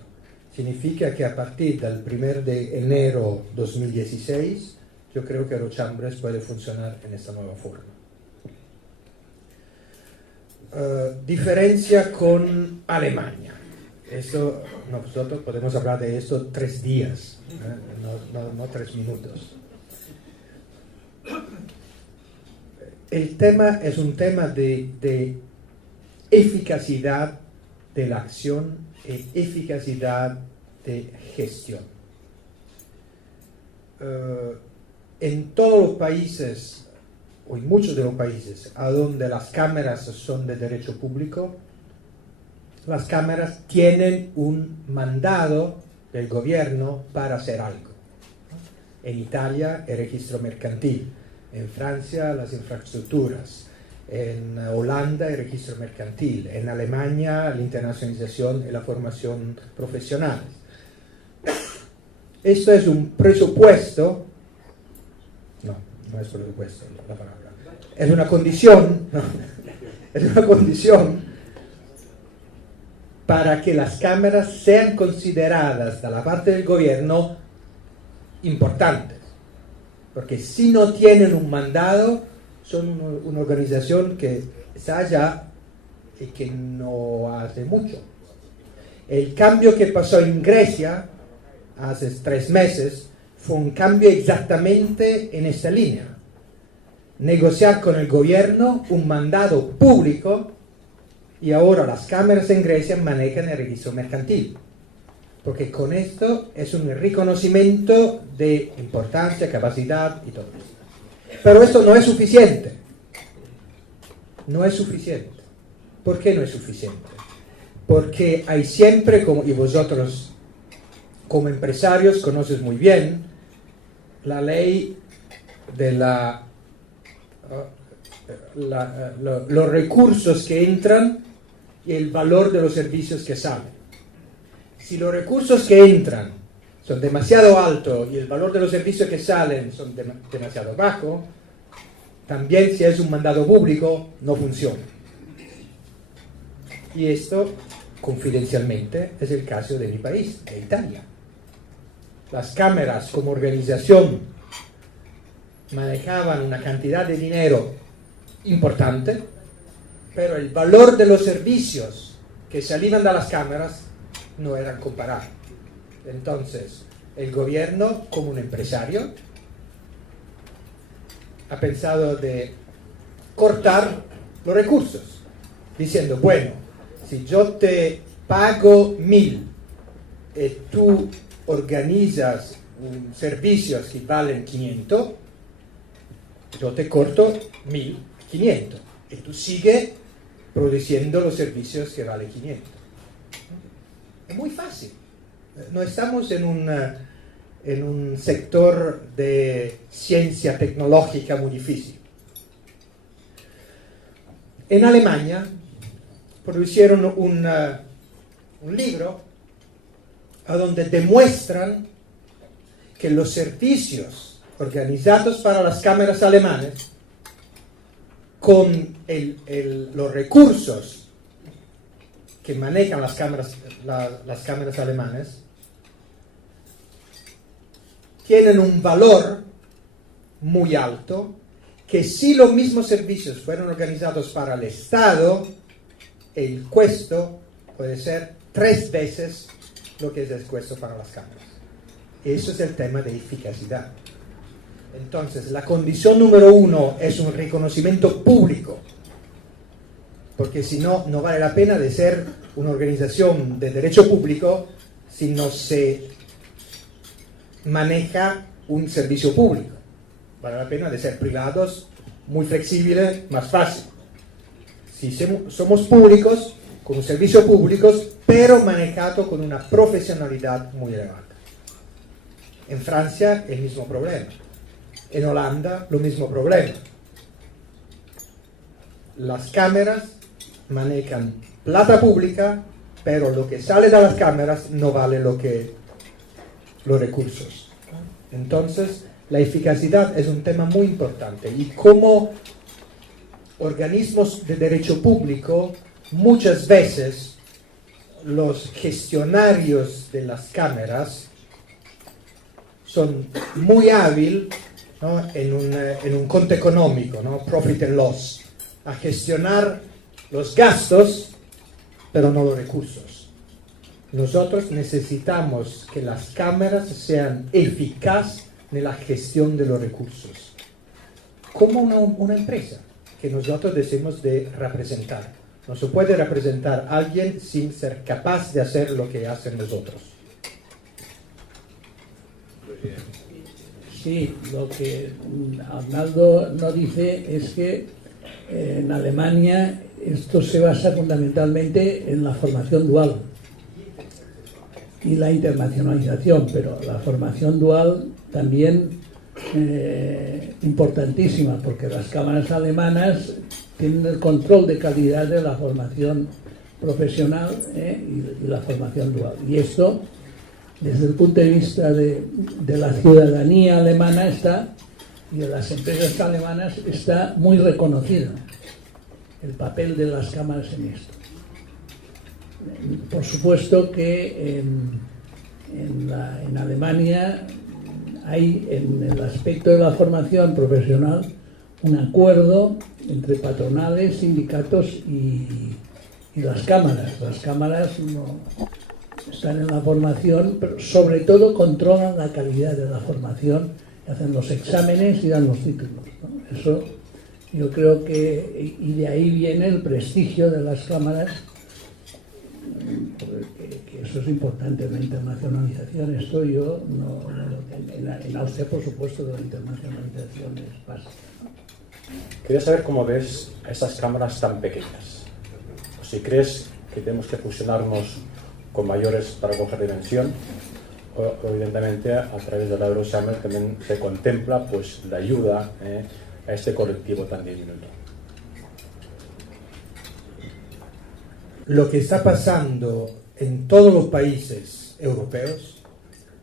Significa que a partir del 1 de enero 2016 yo creo que Eurochambres puede funcionar en esta nueva forma. Diferencia con Alemania. Esto, nosotros podemos hablar de esto 3 días, no 3 minutos. El tema es un tema de eficacidad de la acción y eficacidad de gestión. En todos los países, o en muchos de los países, a donde las cámaras son de derecho público, las cámaras tienen un mandado del gobierno para hacer algo. En Italia, el registro mercantil. En Francia, las infraestructuras. En Holanda, el registro mercantil. En Alemania, la internacionalización y la formación profesional. Esto es un presupuesto. No es presupuesto la palabra. Es una condición. Es una condición para que las cámaras sean consideradas de la parte del gobierno importantes. Porque si no tienen un mandado, son una organización que está allá y que no hace mucho. El cambio que pasó en Grecia hace 3 meses fue un cambio exactamente en esta línea. Negociar con el gobierno un mandado público y ahora las cámaras en Grecia manejan el registro mercantil. Porque con esto es un reconocimiento de importancia, capacidad y todo esto. Pero esto no es suficiente. No es suficiente. ¿Por qué no es suficiente? Porque hay siempre, y vosotros como empresarios conoces muy bien, la ley de los recursos que entran y el valor de los servicios que salen. Si los recursos que entran son demasiado altos y el valor de los servicios que salen son demasiado bajos, también si es un mandado público no funciona. Y esto, confidencialmente, es el caso de mi país, de Italia. Las cámaras como organización manejaban una cantidad de dinero importante, pero el valor de los servicios que salían de las cámaras no eran comparables. Entonces, el gobierno, como un empresario, ha pensado de cortar los recursos, diciendo, bueno, si yo te pago 1.000 y tú organizas servicios que valen 500, yo te corto 1.500 y tú sigues produciendo los servicios que valen 500. Es muy fácil. No estamos en un sector de ciencia tecnológica muy difícil. En Alemania produjeron un libro a donde demuestran que los servicios organizados para las cámaras alemanas con los recursos que manejan las cámaras alemanas tienen un valor muy alto, que si los mismos servicios fueron organizados para el Estado, el costo puede ser 3 veces lo que es el costo para las cámaras. Eso es el tema de eficacidad. Entonces, la condición número 1 es un reconocimiento público, porque si no, no vale la pena de ser una organización de derecho público si no se maneja un servicio público. Vale la pena de ser privados, muy flexibles, más fácil. Si somos públicos, con un servicio público, pero manejado con una profesionalidad muy elevada. En Francia, el mismo problema. En Holanda, lo mismo problema. Las cámaras manejan plata pública, pero lo que sale de las cámaras no vale los recursos. Entonces, la eficacidad es un tema muy importante y como organismos de derecho público muchas veces los gestionarios de las cámaras son muy hábiles, ¿no? en un conto económico, ¿no? Profit and loss, a gestionar los gastos pero no los recursos. Nosotros necesitamos que las cámaras sean eficaces en la gestión de los recursos, como una empresa que nosotros decimos de representar. No se puede representar a alguien sin ser capaz de hacer lo que hacen los otros. Sí, lo que Arnaldo no dice es que en Alemania esto se basa fundamentalmente en la formación dual y la internacionalización, pero la formación dual también importantísima, porque las cámaras alemanas tienen el control de calidad de la formación profesional y la formación dual. Y esto, desde el punto de vista de la ciudadanía alemana y de las empresas alemanas, está muy reconocido el papel de las cámaras en esto. Por supuesto que en Alemania hay, en el aspecto de la formación profesional, un acuerdo entre patronales, sindicatos y las cámaras. Las cámaras no están en la formación, pero sobre todo controlan la calidad de la formación, hacen los exámenes y dan los títulos, ¿no? Eso yo creo que, y de ahí viene el prestigio de las cámaras, que eso es importante en la internacionalización. Esto yo en Austria, por supuesto, la internacionalización es básica. Quería saber cómo ves a estas cámaras tan pequeñas. O si crees que tenemos que fusionarnos con mayores para coger dimensión, o evidentemente a través de la Eurochamber también se contempla pues la ayuda a este colectivo tan diminuto. Lo que está pasando en todos los países europeos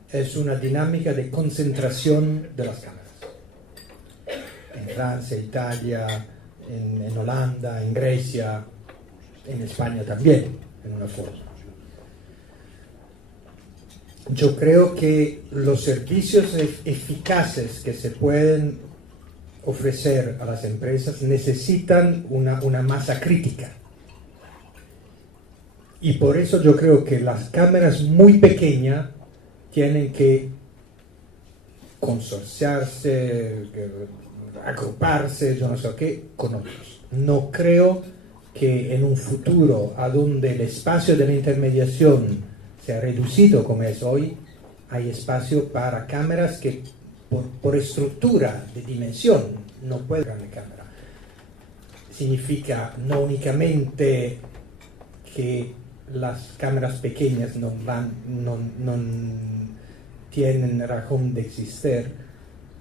es una dinámica de concentración de las cámaras. En Francia, Italia, en Holanda, en Grecia, en España también, en una forma. Yo creo que los servicios eficaces que se pueden ofrecer a las empresas necesitan una masa crítica. Y por eso yo creo que las cámaras muy pequeñas tienen que consorciarse, agruparse, yo no sé qué, con otros. No creo que en un futuro a donde el espacio de la intermediación se ha reducido como es hoy, hay espacio para cámaras que por estructura de dimensión no pueden ser una cámara. Significa no únicamente que las cámaras pequeñas no tienen razón de existir,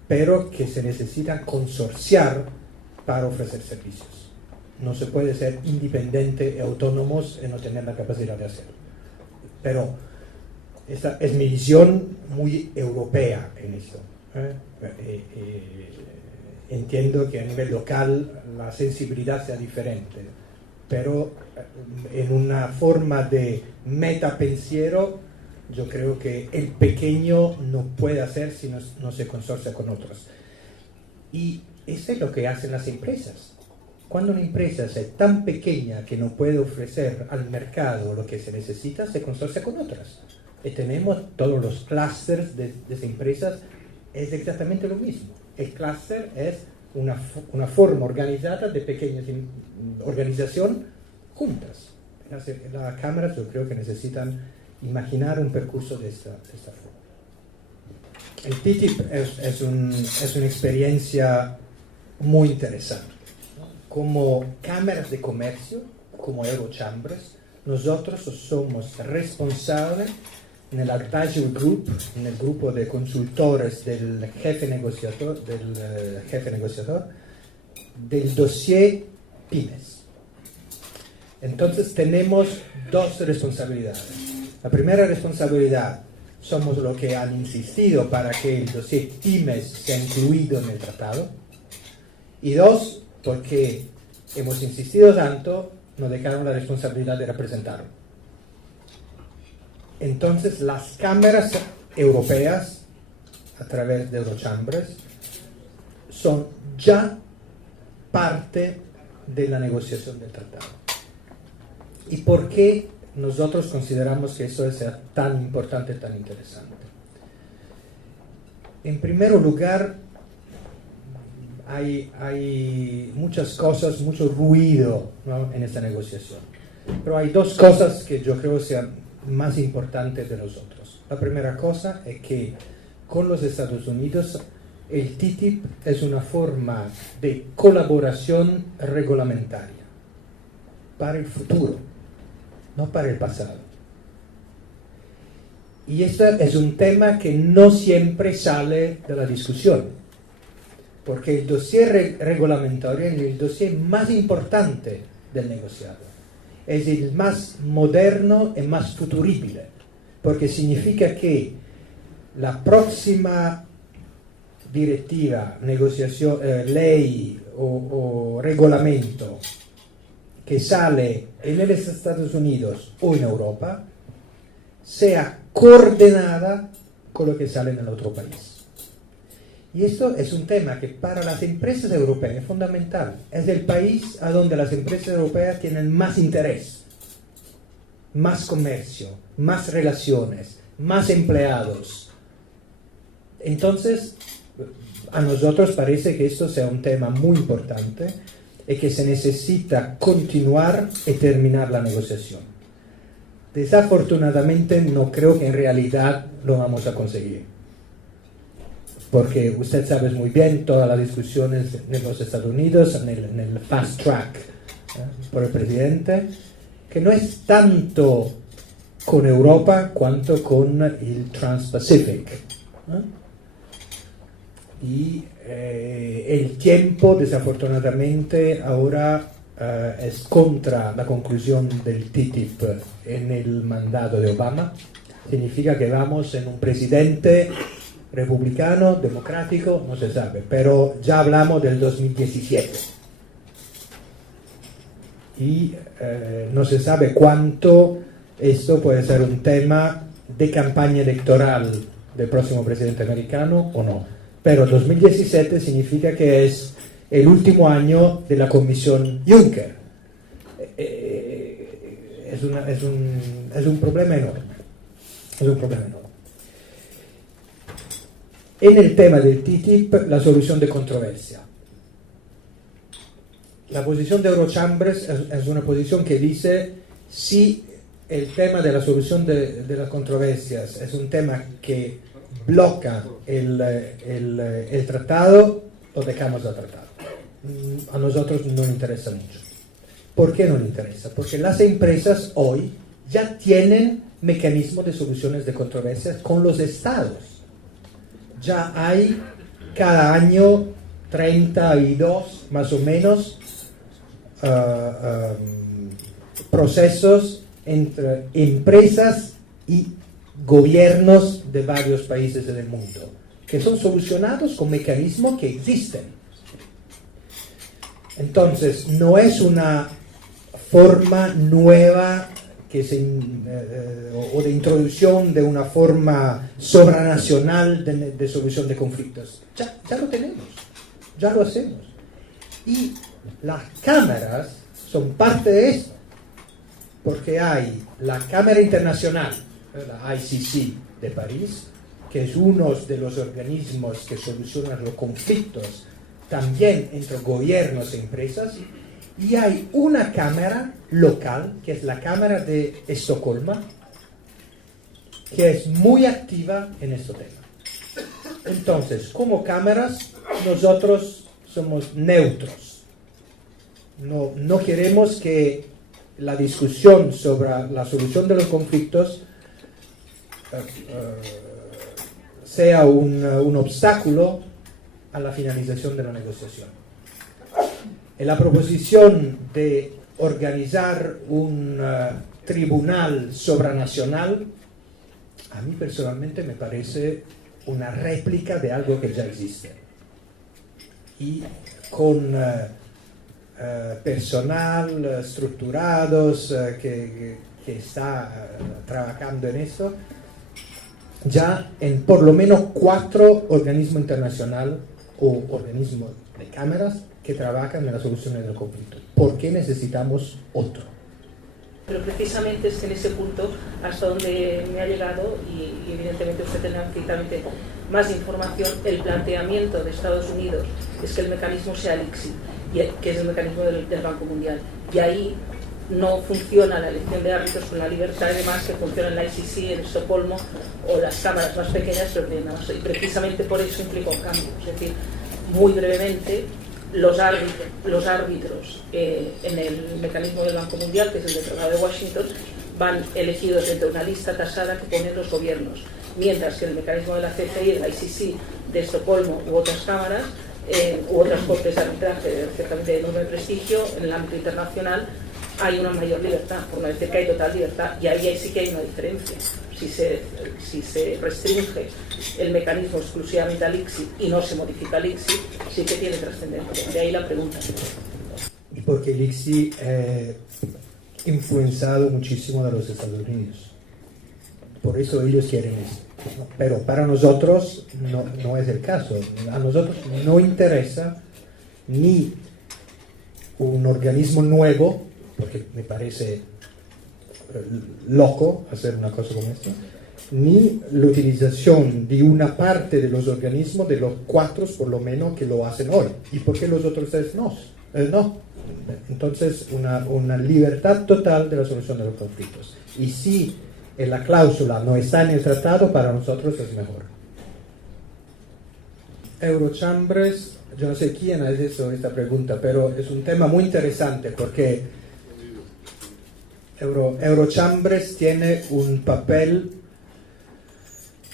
pero que se necesitan consorciar para ofrecer servicios. No se puede ser independiente y autónomos y no tener la capacidad de hacerlo. Pero esta es mi visión muy europea en esto. Entiendo que a nivel local la sensibilidad sea diferente, pero en una forma de metapensiero yo creo que el pequeño no puede hacer si no se consorcia con otros. Y eso es lo que hacen las empresas. Cuando una empresa es tan pequeña que no puede ofrecer al mercado lo que se necesita, se consorcia con otras. Y tenemos todos los clústeres de empresas, es exactamente lo mismo. El clúster es una forma organizada de pequeñas organizaciones juntas. Las cámaras yo creo que necesitan imaginar un percurso de esta forma. El TTIP es una experiencia muy interesante. Como cámaras de comercio, como Eurochambers, nosotros somos responsables en el Advisory Group, en el grupo de consultores del jefe negociador del dossier pymes. Entonces tenemos dos responsabilidades. La primera responsabilidad somos los que han insistido para que el dossier TIMES sea incluido en el tratado. Y dos, porque hemos insistido tanto, nos dejaron la responsabilidad de representarlo. Entonces, las cámaras europeas, a través de Eurochambres, son ya parte de la negociación del tratado. ¿Y por qué nosotros consideramos que eso sea tan importante, tan interesante? En primer lugar, hay muchas cosas, mucho ruido, ¿no?, en esta negociación. Pero hay dos cosas que yo creo sean más importantes de nosotros. La primera cosa es que con los Estados Unidos el TTIP es una forma de colaboración reglamentaria para el futuro, no para el pasado. Y este es un tema que no siempre sale de la discusión, porque el dossier reglamentario es el dossier más importante del negociado. Es el más moderno y más futurible, porque significa que la próxima directiva, negociación, ley o reglamento que sale en los Estados Unidos o en Europa sea coordinada con lo que sale en el otro país. Y esto es un tema que para las empresas europeas es fundamental. Es el país a donde las empresas europeas tienen más interés, más comercio, más relaciones, más empleados. Entonces, a nosotros parece que esto sea un tema muy importante y que se necesita continuar y terminar la negociación. Desafortunadamente no creo que en realidad lo vamos a conseguir, porque usted sabe muy bien todas las discusiones en los Estados Unidos, en el fast track por el presidente, que no es tanto con Europa cuanto con el Trans-Pacific. Y el tiempo, desafortunadamente, ahora es contra la conclusión del TTIP en el mandato de Obama. Significa que vamos en un presidente republicano, democrático, no se sabe, pero ya hablamos del 2017. Y no se sabe cuánto esto puede ser un tema de campaña electoral del próximo presidente americano o no. Pero 2017 significa que es el último año de la Comisión Juncker. Es un problema enorme. Es un problema enorme. En el tema del TTIP, la solución de controversia. La posición de Eurochambres es una posición que dice si el tema de la solución de las controversias es un tema que bloca el tratado, lo dejamos al tratado. A nosotros no nos interesa mucho. ¿Por qué no nos interesa? Porque las empresas hoy ya tienen mecanismos de soluciones de controversias con los estados. Ya hay cada año 32 más o menos procesos entre empresas y gobiernos de varios países del mundo, que son solucionados con mecanismos que existen. Entonces, no es una forma nueva o de introducción de una forma sobranacional de solución de conflictos. Ya lo tenemos, ya lo hacemos. Y las cámaras son parte de esto, porque hay la Cámara Internacional, la ICC de París, que es uno de los organismos que solucionan los conflictos también entre gobiernos e empresas, y hay una cámara local, que es la Cámara de Estocolmo, que es muy activa en este tema. Entonces, como cámaras, nosotros somos neutros. No queremos que la discusión sobre la solución de los conflictos sea un obstáculo a la finalización de la negociación. En la proposición de organizar un tribunal sobranacional a mí personalmente me parece una réplica de algo que ya existe. Y con personal estructurados que está trabajando en esto, ya en por lo menos 4 organismos internacionales o organismos de cámaras que trabajan en la solución del conflicto. ¿Por qué necesitamos otro? Pero precisamente es en ese punto hasta donde me ha llegado, y evidentemente usted tendrá ciertamente más información, el planteamiento de Estados Unidos es que el mecanismo sea el ICSI, que es el mecanismo del Banco Mundial, y ahí no funciona la elección de árbitros con la libertad de más que funciona en la ICC, en Estocolmo, o las cámaras más pequeñas, pero y precisamente por eso implica un cambio. Es decir, muy brevemente, los árbitros en el mecanismo del Banco Mundial, que es el del Tratado de Washington, van elegidos entre una lista tasada que ponen los gobiernos, mientras que el mecanismo de la CCI, de la ICC, de Estocolmo u otras cámaras, u otras cortes de arbitraje ciertamente de enorme prestigio en el ámbito internacional, hay una mayor libertad, por no decir que hay total libertad, y ahí sí que hay una diferencia. Si se restringe el mecanismo exclusivamente al ICSI y no se modifica el ICSI, sí que tiene trascendencia. De ahí la pregunta. Y porque el ICSI influenciado muchísimo de los Estados Unidos. Por eso ellos quieren eso. Pero para nosotros no es el caso. A nosotros no interesa ni un organismo nuevo, porque me parece loco hacer una cosa como esta, ni la utilización de una parte de los organismos, de los 4 por lo menos que lo hacen hoy. ¿Y por qué los otros 3 no? Entonces, una libertad total de la solución de los conflictos. Y si la cláusula no está en el tratado, para nosotros es mejor. Eurochambres, yo no sé quién ha hecho esta pregunta, pero es un tema muy interesante porque Eurochambres tiene un papel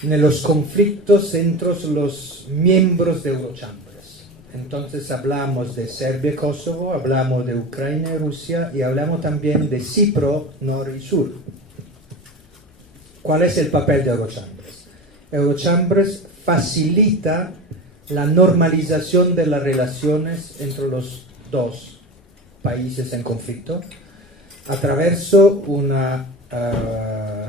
en los conflictos entre los miembros de Eurochambres. Entonces hablamos de Serbia y Kosovo, hablamos de Ucrania y Rusia y hablamos también de Cipro, Norte y Sur. ¿Cuál es el papel de Eurochambres? Eurochambres facilita la normalización de las relaciones entre los 2 países en conflicto a través de una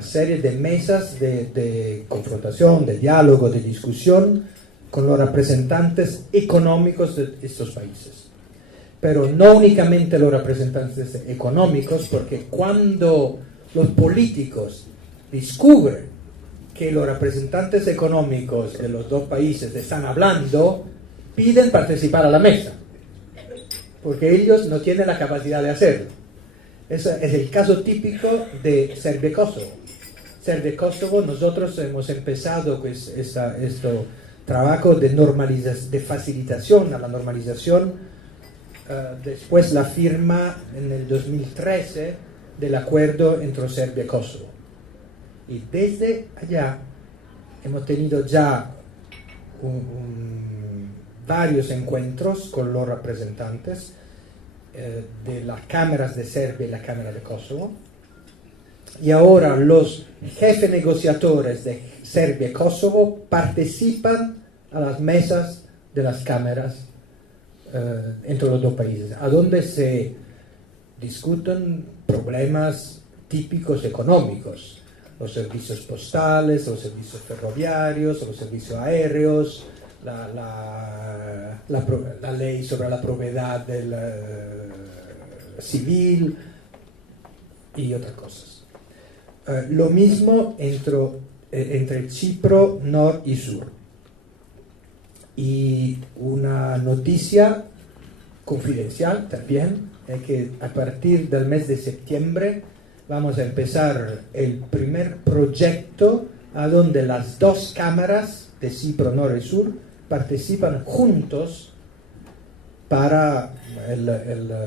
serie de mesas de confrontación, de diálogo, de discusión con los representantes económicos de estos países. Pero no únicamente los representantes económicos, porque cuando los políticos descubren que los representantes económicos de los 2 países están hablando, piden participar a la mesa, porque ellos no tienen la capacidad de hacerlo. Ese es el caso típico de Serbia y Kosovo. Serbia y Kosovo, nosotros hemos empezado pues, este trabajo de facilitación a la normalización, después la firma en el 2013 del acuerdo entre Serbia y Kosovo. Y desde allá hemos tenido ya varios encuentros con los representantes de las cámaras de Serbia y la Cámara de Kosovo. Y ahora los jefes negociadores de Serbia y Kosovo participan a las mesas de las cámaras entre los 2 países, a donde se discuten problemas típicos económicos, los servicios postales, los servicios ferroviarios, los servicios aéreos, la ley sobre la propiedad del civil y otras cosas. Lo mismo entre Cipro, Norte y Sur. Y una noticia confidencial también es que a partir del mes de septiembre vamos a empezar el primer proyecto a donde las 2 cámaras de Cipro, Norte y Sur participan juntos para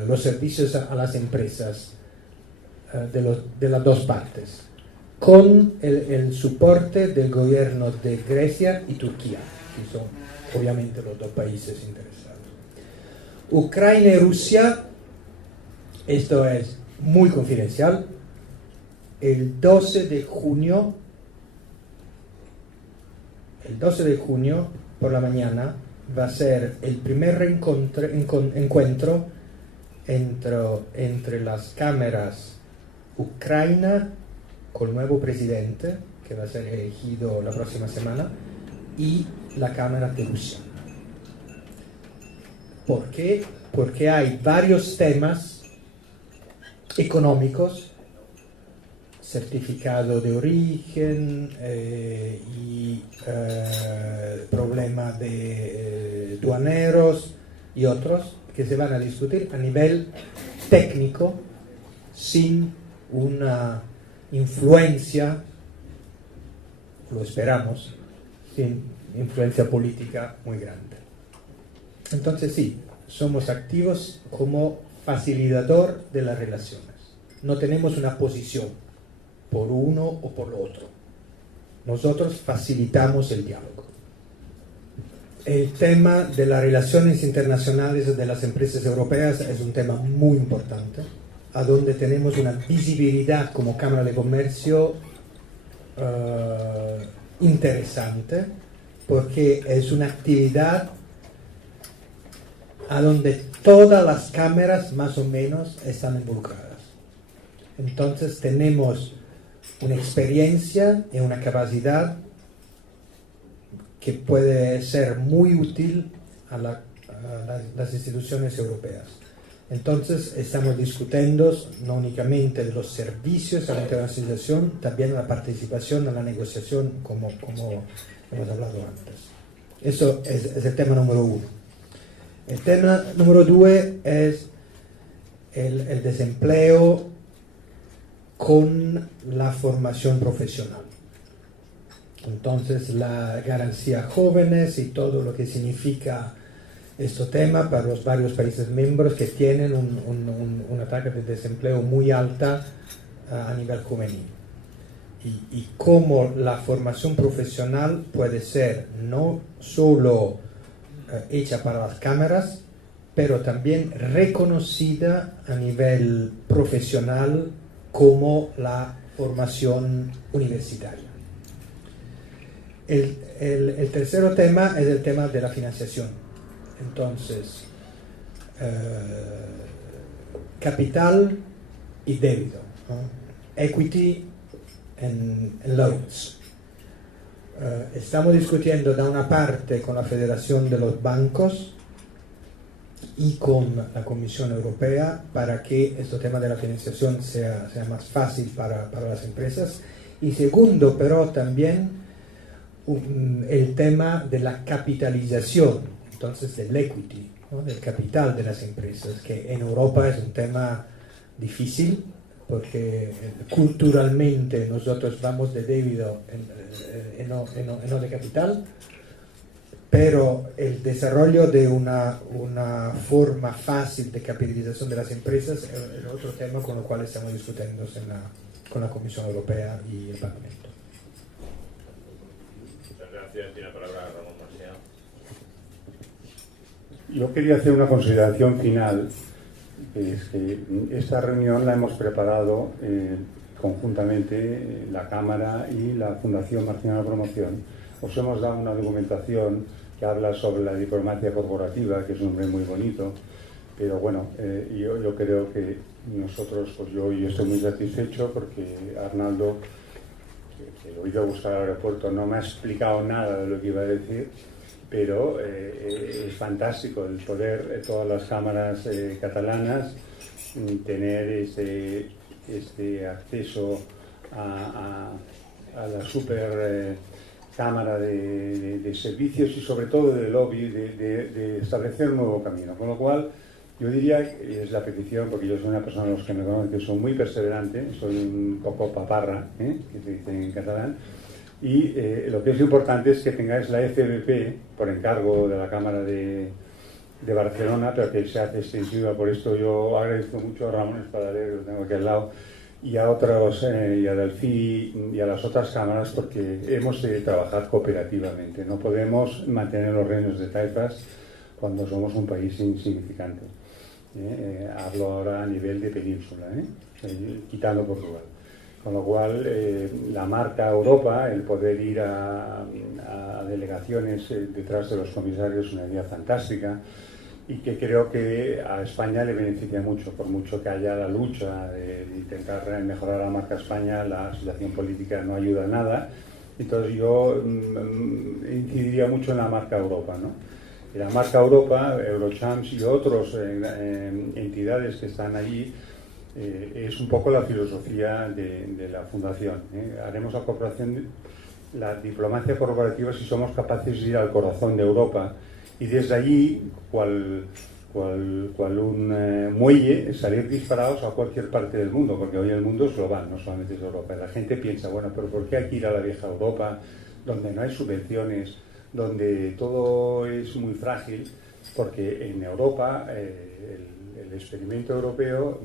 los servicios a las empresas de las 2 partes, con el soporte del gobierno de Grecia y Turquía, que son obviamente los 2 países interesados. Ucrania y Rusia, esto es muy confidencial. El 12 de junio el 12 de junio por la mañana va a ser el primer encuentro entre las cámaras Ucrania con el nuevo presidente, que va a ser elegido la próxima semana, y la Cámara de Rusia. ¿Por qué? Porque hay varios temas económicos, certificado de origen y problemas de duaneros y otros que se van a discutir a nivel técnico sin una influencia, lo esperamos, sin influencia política muy grande. Entonces sí, somos activos como facilitador de las relaciones. No tenemos una posición por uno o por lo otro. Nosotros facilitamos el diálogo. El tema de las relaciones internacionales de las empresas europeas es un tema muy importante, a donde tenemos una visibilidad como Cámara de Comercio interesante, porque es una actividad a donde todas las cámaras más o menos están involucradas. Entonces tenemos una experiencia y una capacidad que puede ser muy útil a las instituciones europeas. Entonces estamos discutiendo no únicamente de los servicios a la internacionalización, también la participación en la negociación, como hemos hablado antes. Eso es el tema número uno. El tema número 2 es el desempleo con la formación profesional. Entonces, la garantía jóvenes y todo lo que significa este tema para los varios países miembros que tienen una tasa de desempleo muy alta a nivel juvenil. Y cómo la formación profesional puede ser no solo hecha para las cámaras, pero también reconocida a nivel profesional como la formación universitaria. El tercer tema es el tema de la financiación. Entonces, capital y débito, ¿no? Equity and loans. Estamos discutiendo de una parte con la Federación de los Bancos y con la Comisión Europea para que este tema de la financiación sea más fácil para las empresas. Y segundo, pero también el tema de la capitalización, entonces del equity, ¿no? Del capital de las empresas, que en Europa es un tema difícil, porque culturalmente nosotros vamos de débito y no de capital, pero el desarrollo de una forma fácil de capitalización de las empresas es otro tema con el cual estamos discutiendo con la Comisión Europea y el Parlamento. Muchas gracias. Tiene la palabra Ramón Macià. Yo quería hacer una consideración final. Es que esta reunión la hemos preparado conjuntamente la Cámara y la Fundación Marciano Promoción. Os hemos dado una documentación que habla sobre la diplomacia corporativa, que es un nombre muy bonito, pero bueno, yo creo que nosotros, pues yo estoy muy satisfecho porque Arnaldo, que lo iba a buscar al aeropuerto, no me ha explicado nada de lo que iba a decir, pero es fantástico el poder, todas las cámaras catalanas, tener este acceso a la super cámara de servicios y sobre todo de lobby, de establecer un nuevo camino. Con lo cual, yo diría, y es la petición, porque yo soy una persona, los que me conocen, que soy muy perseverante, soy un coco paparra, que se dice en catalán, y lo que es importante es que tengáis la FBP por encargo de la Cámara de Barcelona, pero que se hace extensiva. Por esto yo agradezco mucho a Ramón Espadaler, que lo tengo aquí al lado, y a otros, y a Delphi y a las otras cámaras, porque hemos de trabajar cooperativamente. No podemos mantener los reinos de taifas cuando somos un país insignificante. Hablo ahora a nivel de península, quitando Portugal. Con lo cual, la marca Europa, el poder ir a delegaciones detrás de los comisarios, una idea fantástica y que creo que a España le beneficia mucho, por mucho que haya la lucha de intentar mejorar la marca España, la situación política no ayuda a nada. Entonces yo incidiría mucho en la marca Europa, ¿no? Y la marca Europa, Eurochamps y otras entidades que están allí, es un poco la filosofía de la fundación. Haremos la diplomacia corporativa si somos capaces de ir al corazón de Europa y desde allí, cual un muelle, salir disparados a cualquier parte del mundo, porque hoy el mundo es global, no solamente es Europa. La gente piensa, bueno, pero ¿por qué hay que ir a la vieja Europa, donde no hay subvenciones, donde todo es muy frágil? Porque en Europa el experimento europeo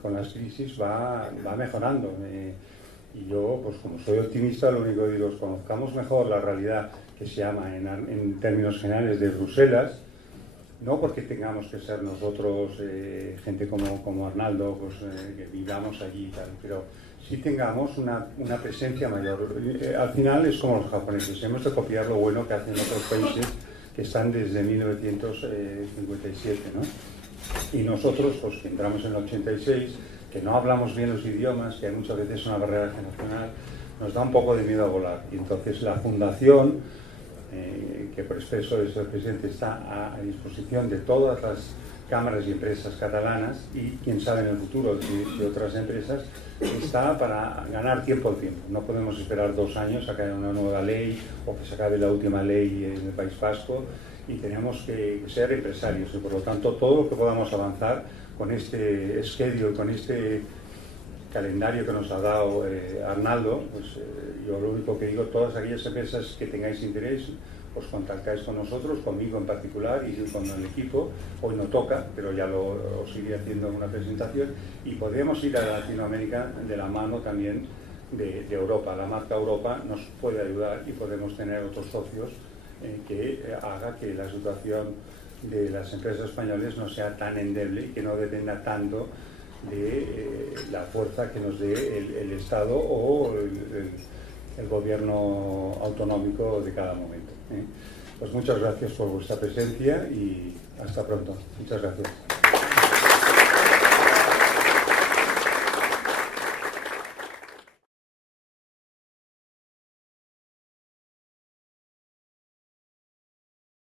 con las crisis va mejorando. Y yo, pues como soy optimista, lo único que digo es conozcamos mejor la realidad que se llama en términos generales de Bruselas, no porque tengamos que ser nosotros gente como Arnaldo, pues, que vivamos allí y tal, pero sí tengamos una presencia mayor. Al final es como los japoneses, hemos de copiar lo bueno que hacen otros países que están desde 1957, ¿no? Y nosotros, pues que entramos en el 86, que no hablamos bien los idiomas, que hay muchas veces una barrera generacional, nos da un poco de miedo a volar. Y entonces la fundación, que por expreso es el presidente, está a disposición de todas las cámaras y empresas catalanas y quién sabe en el futuro de otras empresas, está para ganar tiempo al tiempo. No podemos esperar 2 años a que haya una nueva ley o que se acabe la última ley en el País Vasco, y tenemos que ser empresarios y por lo tanto todo lo que podamos avanzar con este schedule, con este calendario que nos ha dado Arnaldo, pues yo lo único que digo, todas aquellas empresas que tengáis interés, os contactáis con nosotros, conmigo en particular y con el equipo. Hoy no toca, pero ya os iré haciendo una presentación y podemos ir a Latinoamérica de la mano también de Europa. La marca Europa nos puede ayudar y podemos tener otros socios que haga que la situación de las empresas españolas no sea tan endeble y que no dependa tanto de la fuerza que nos dé el Estado o el gobierno autonómico de cada momento. Pues muchas gracias por vuestra presencia y hasta pronto. Muchas gracias.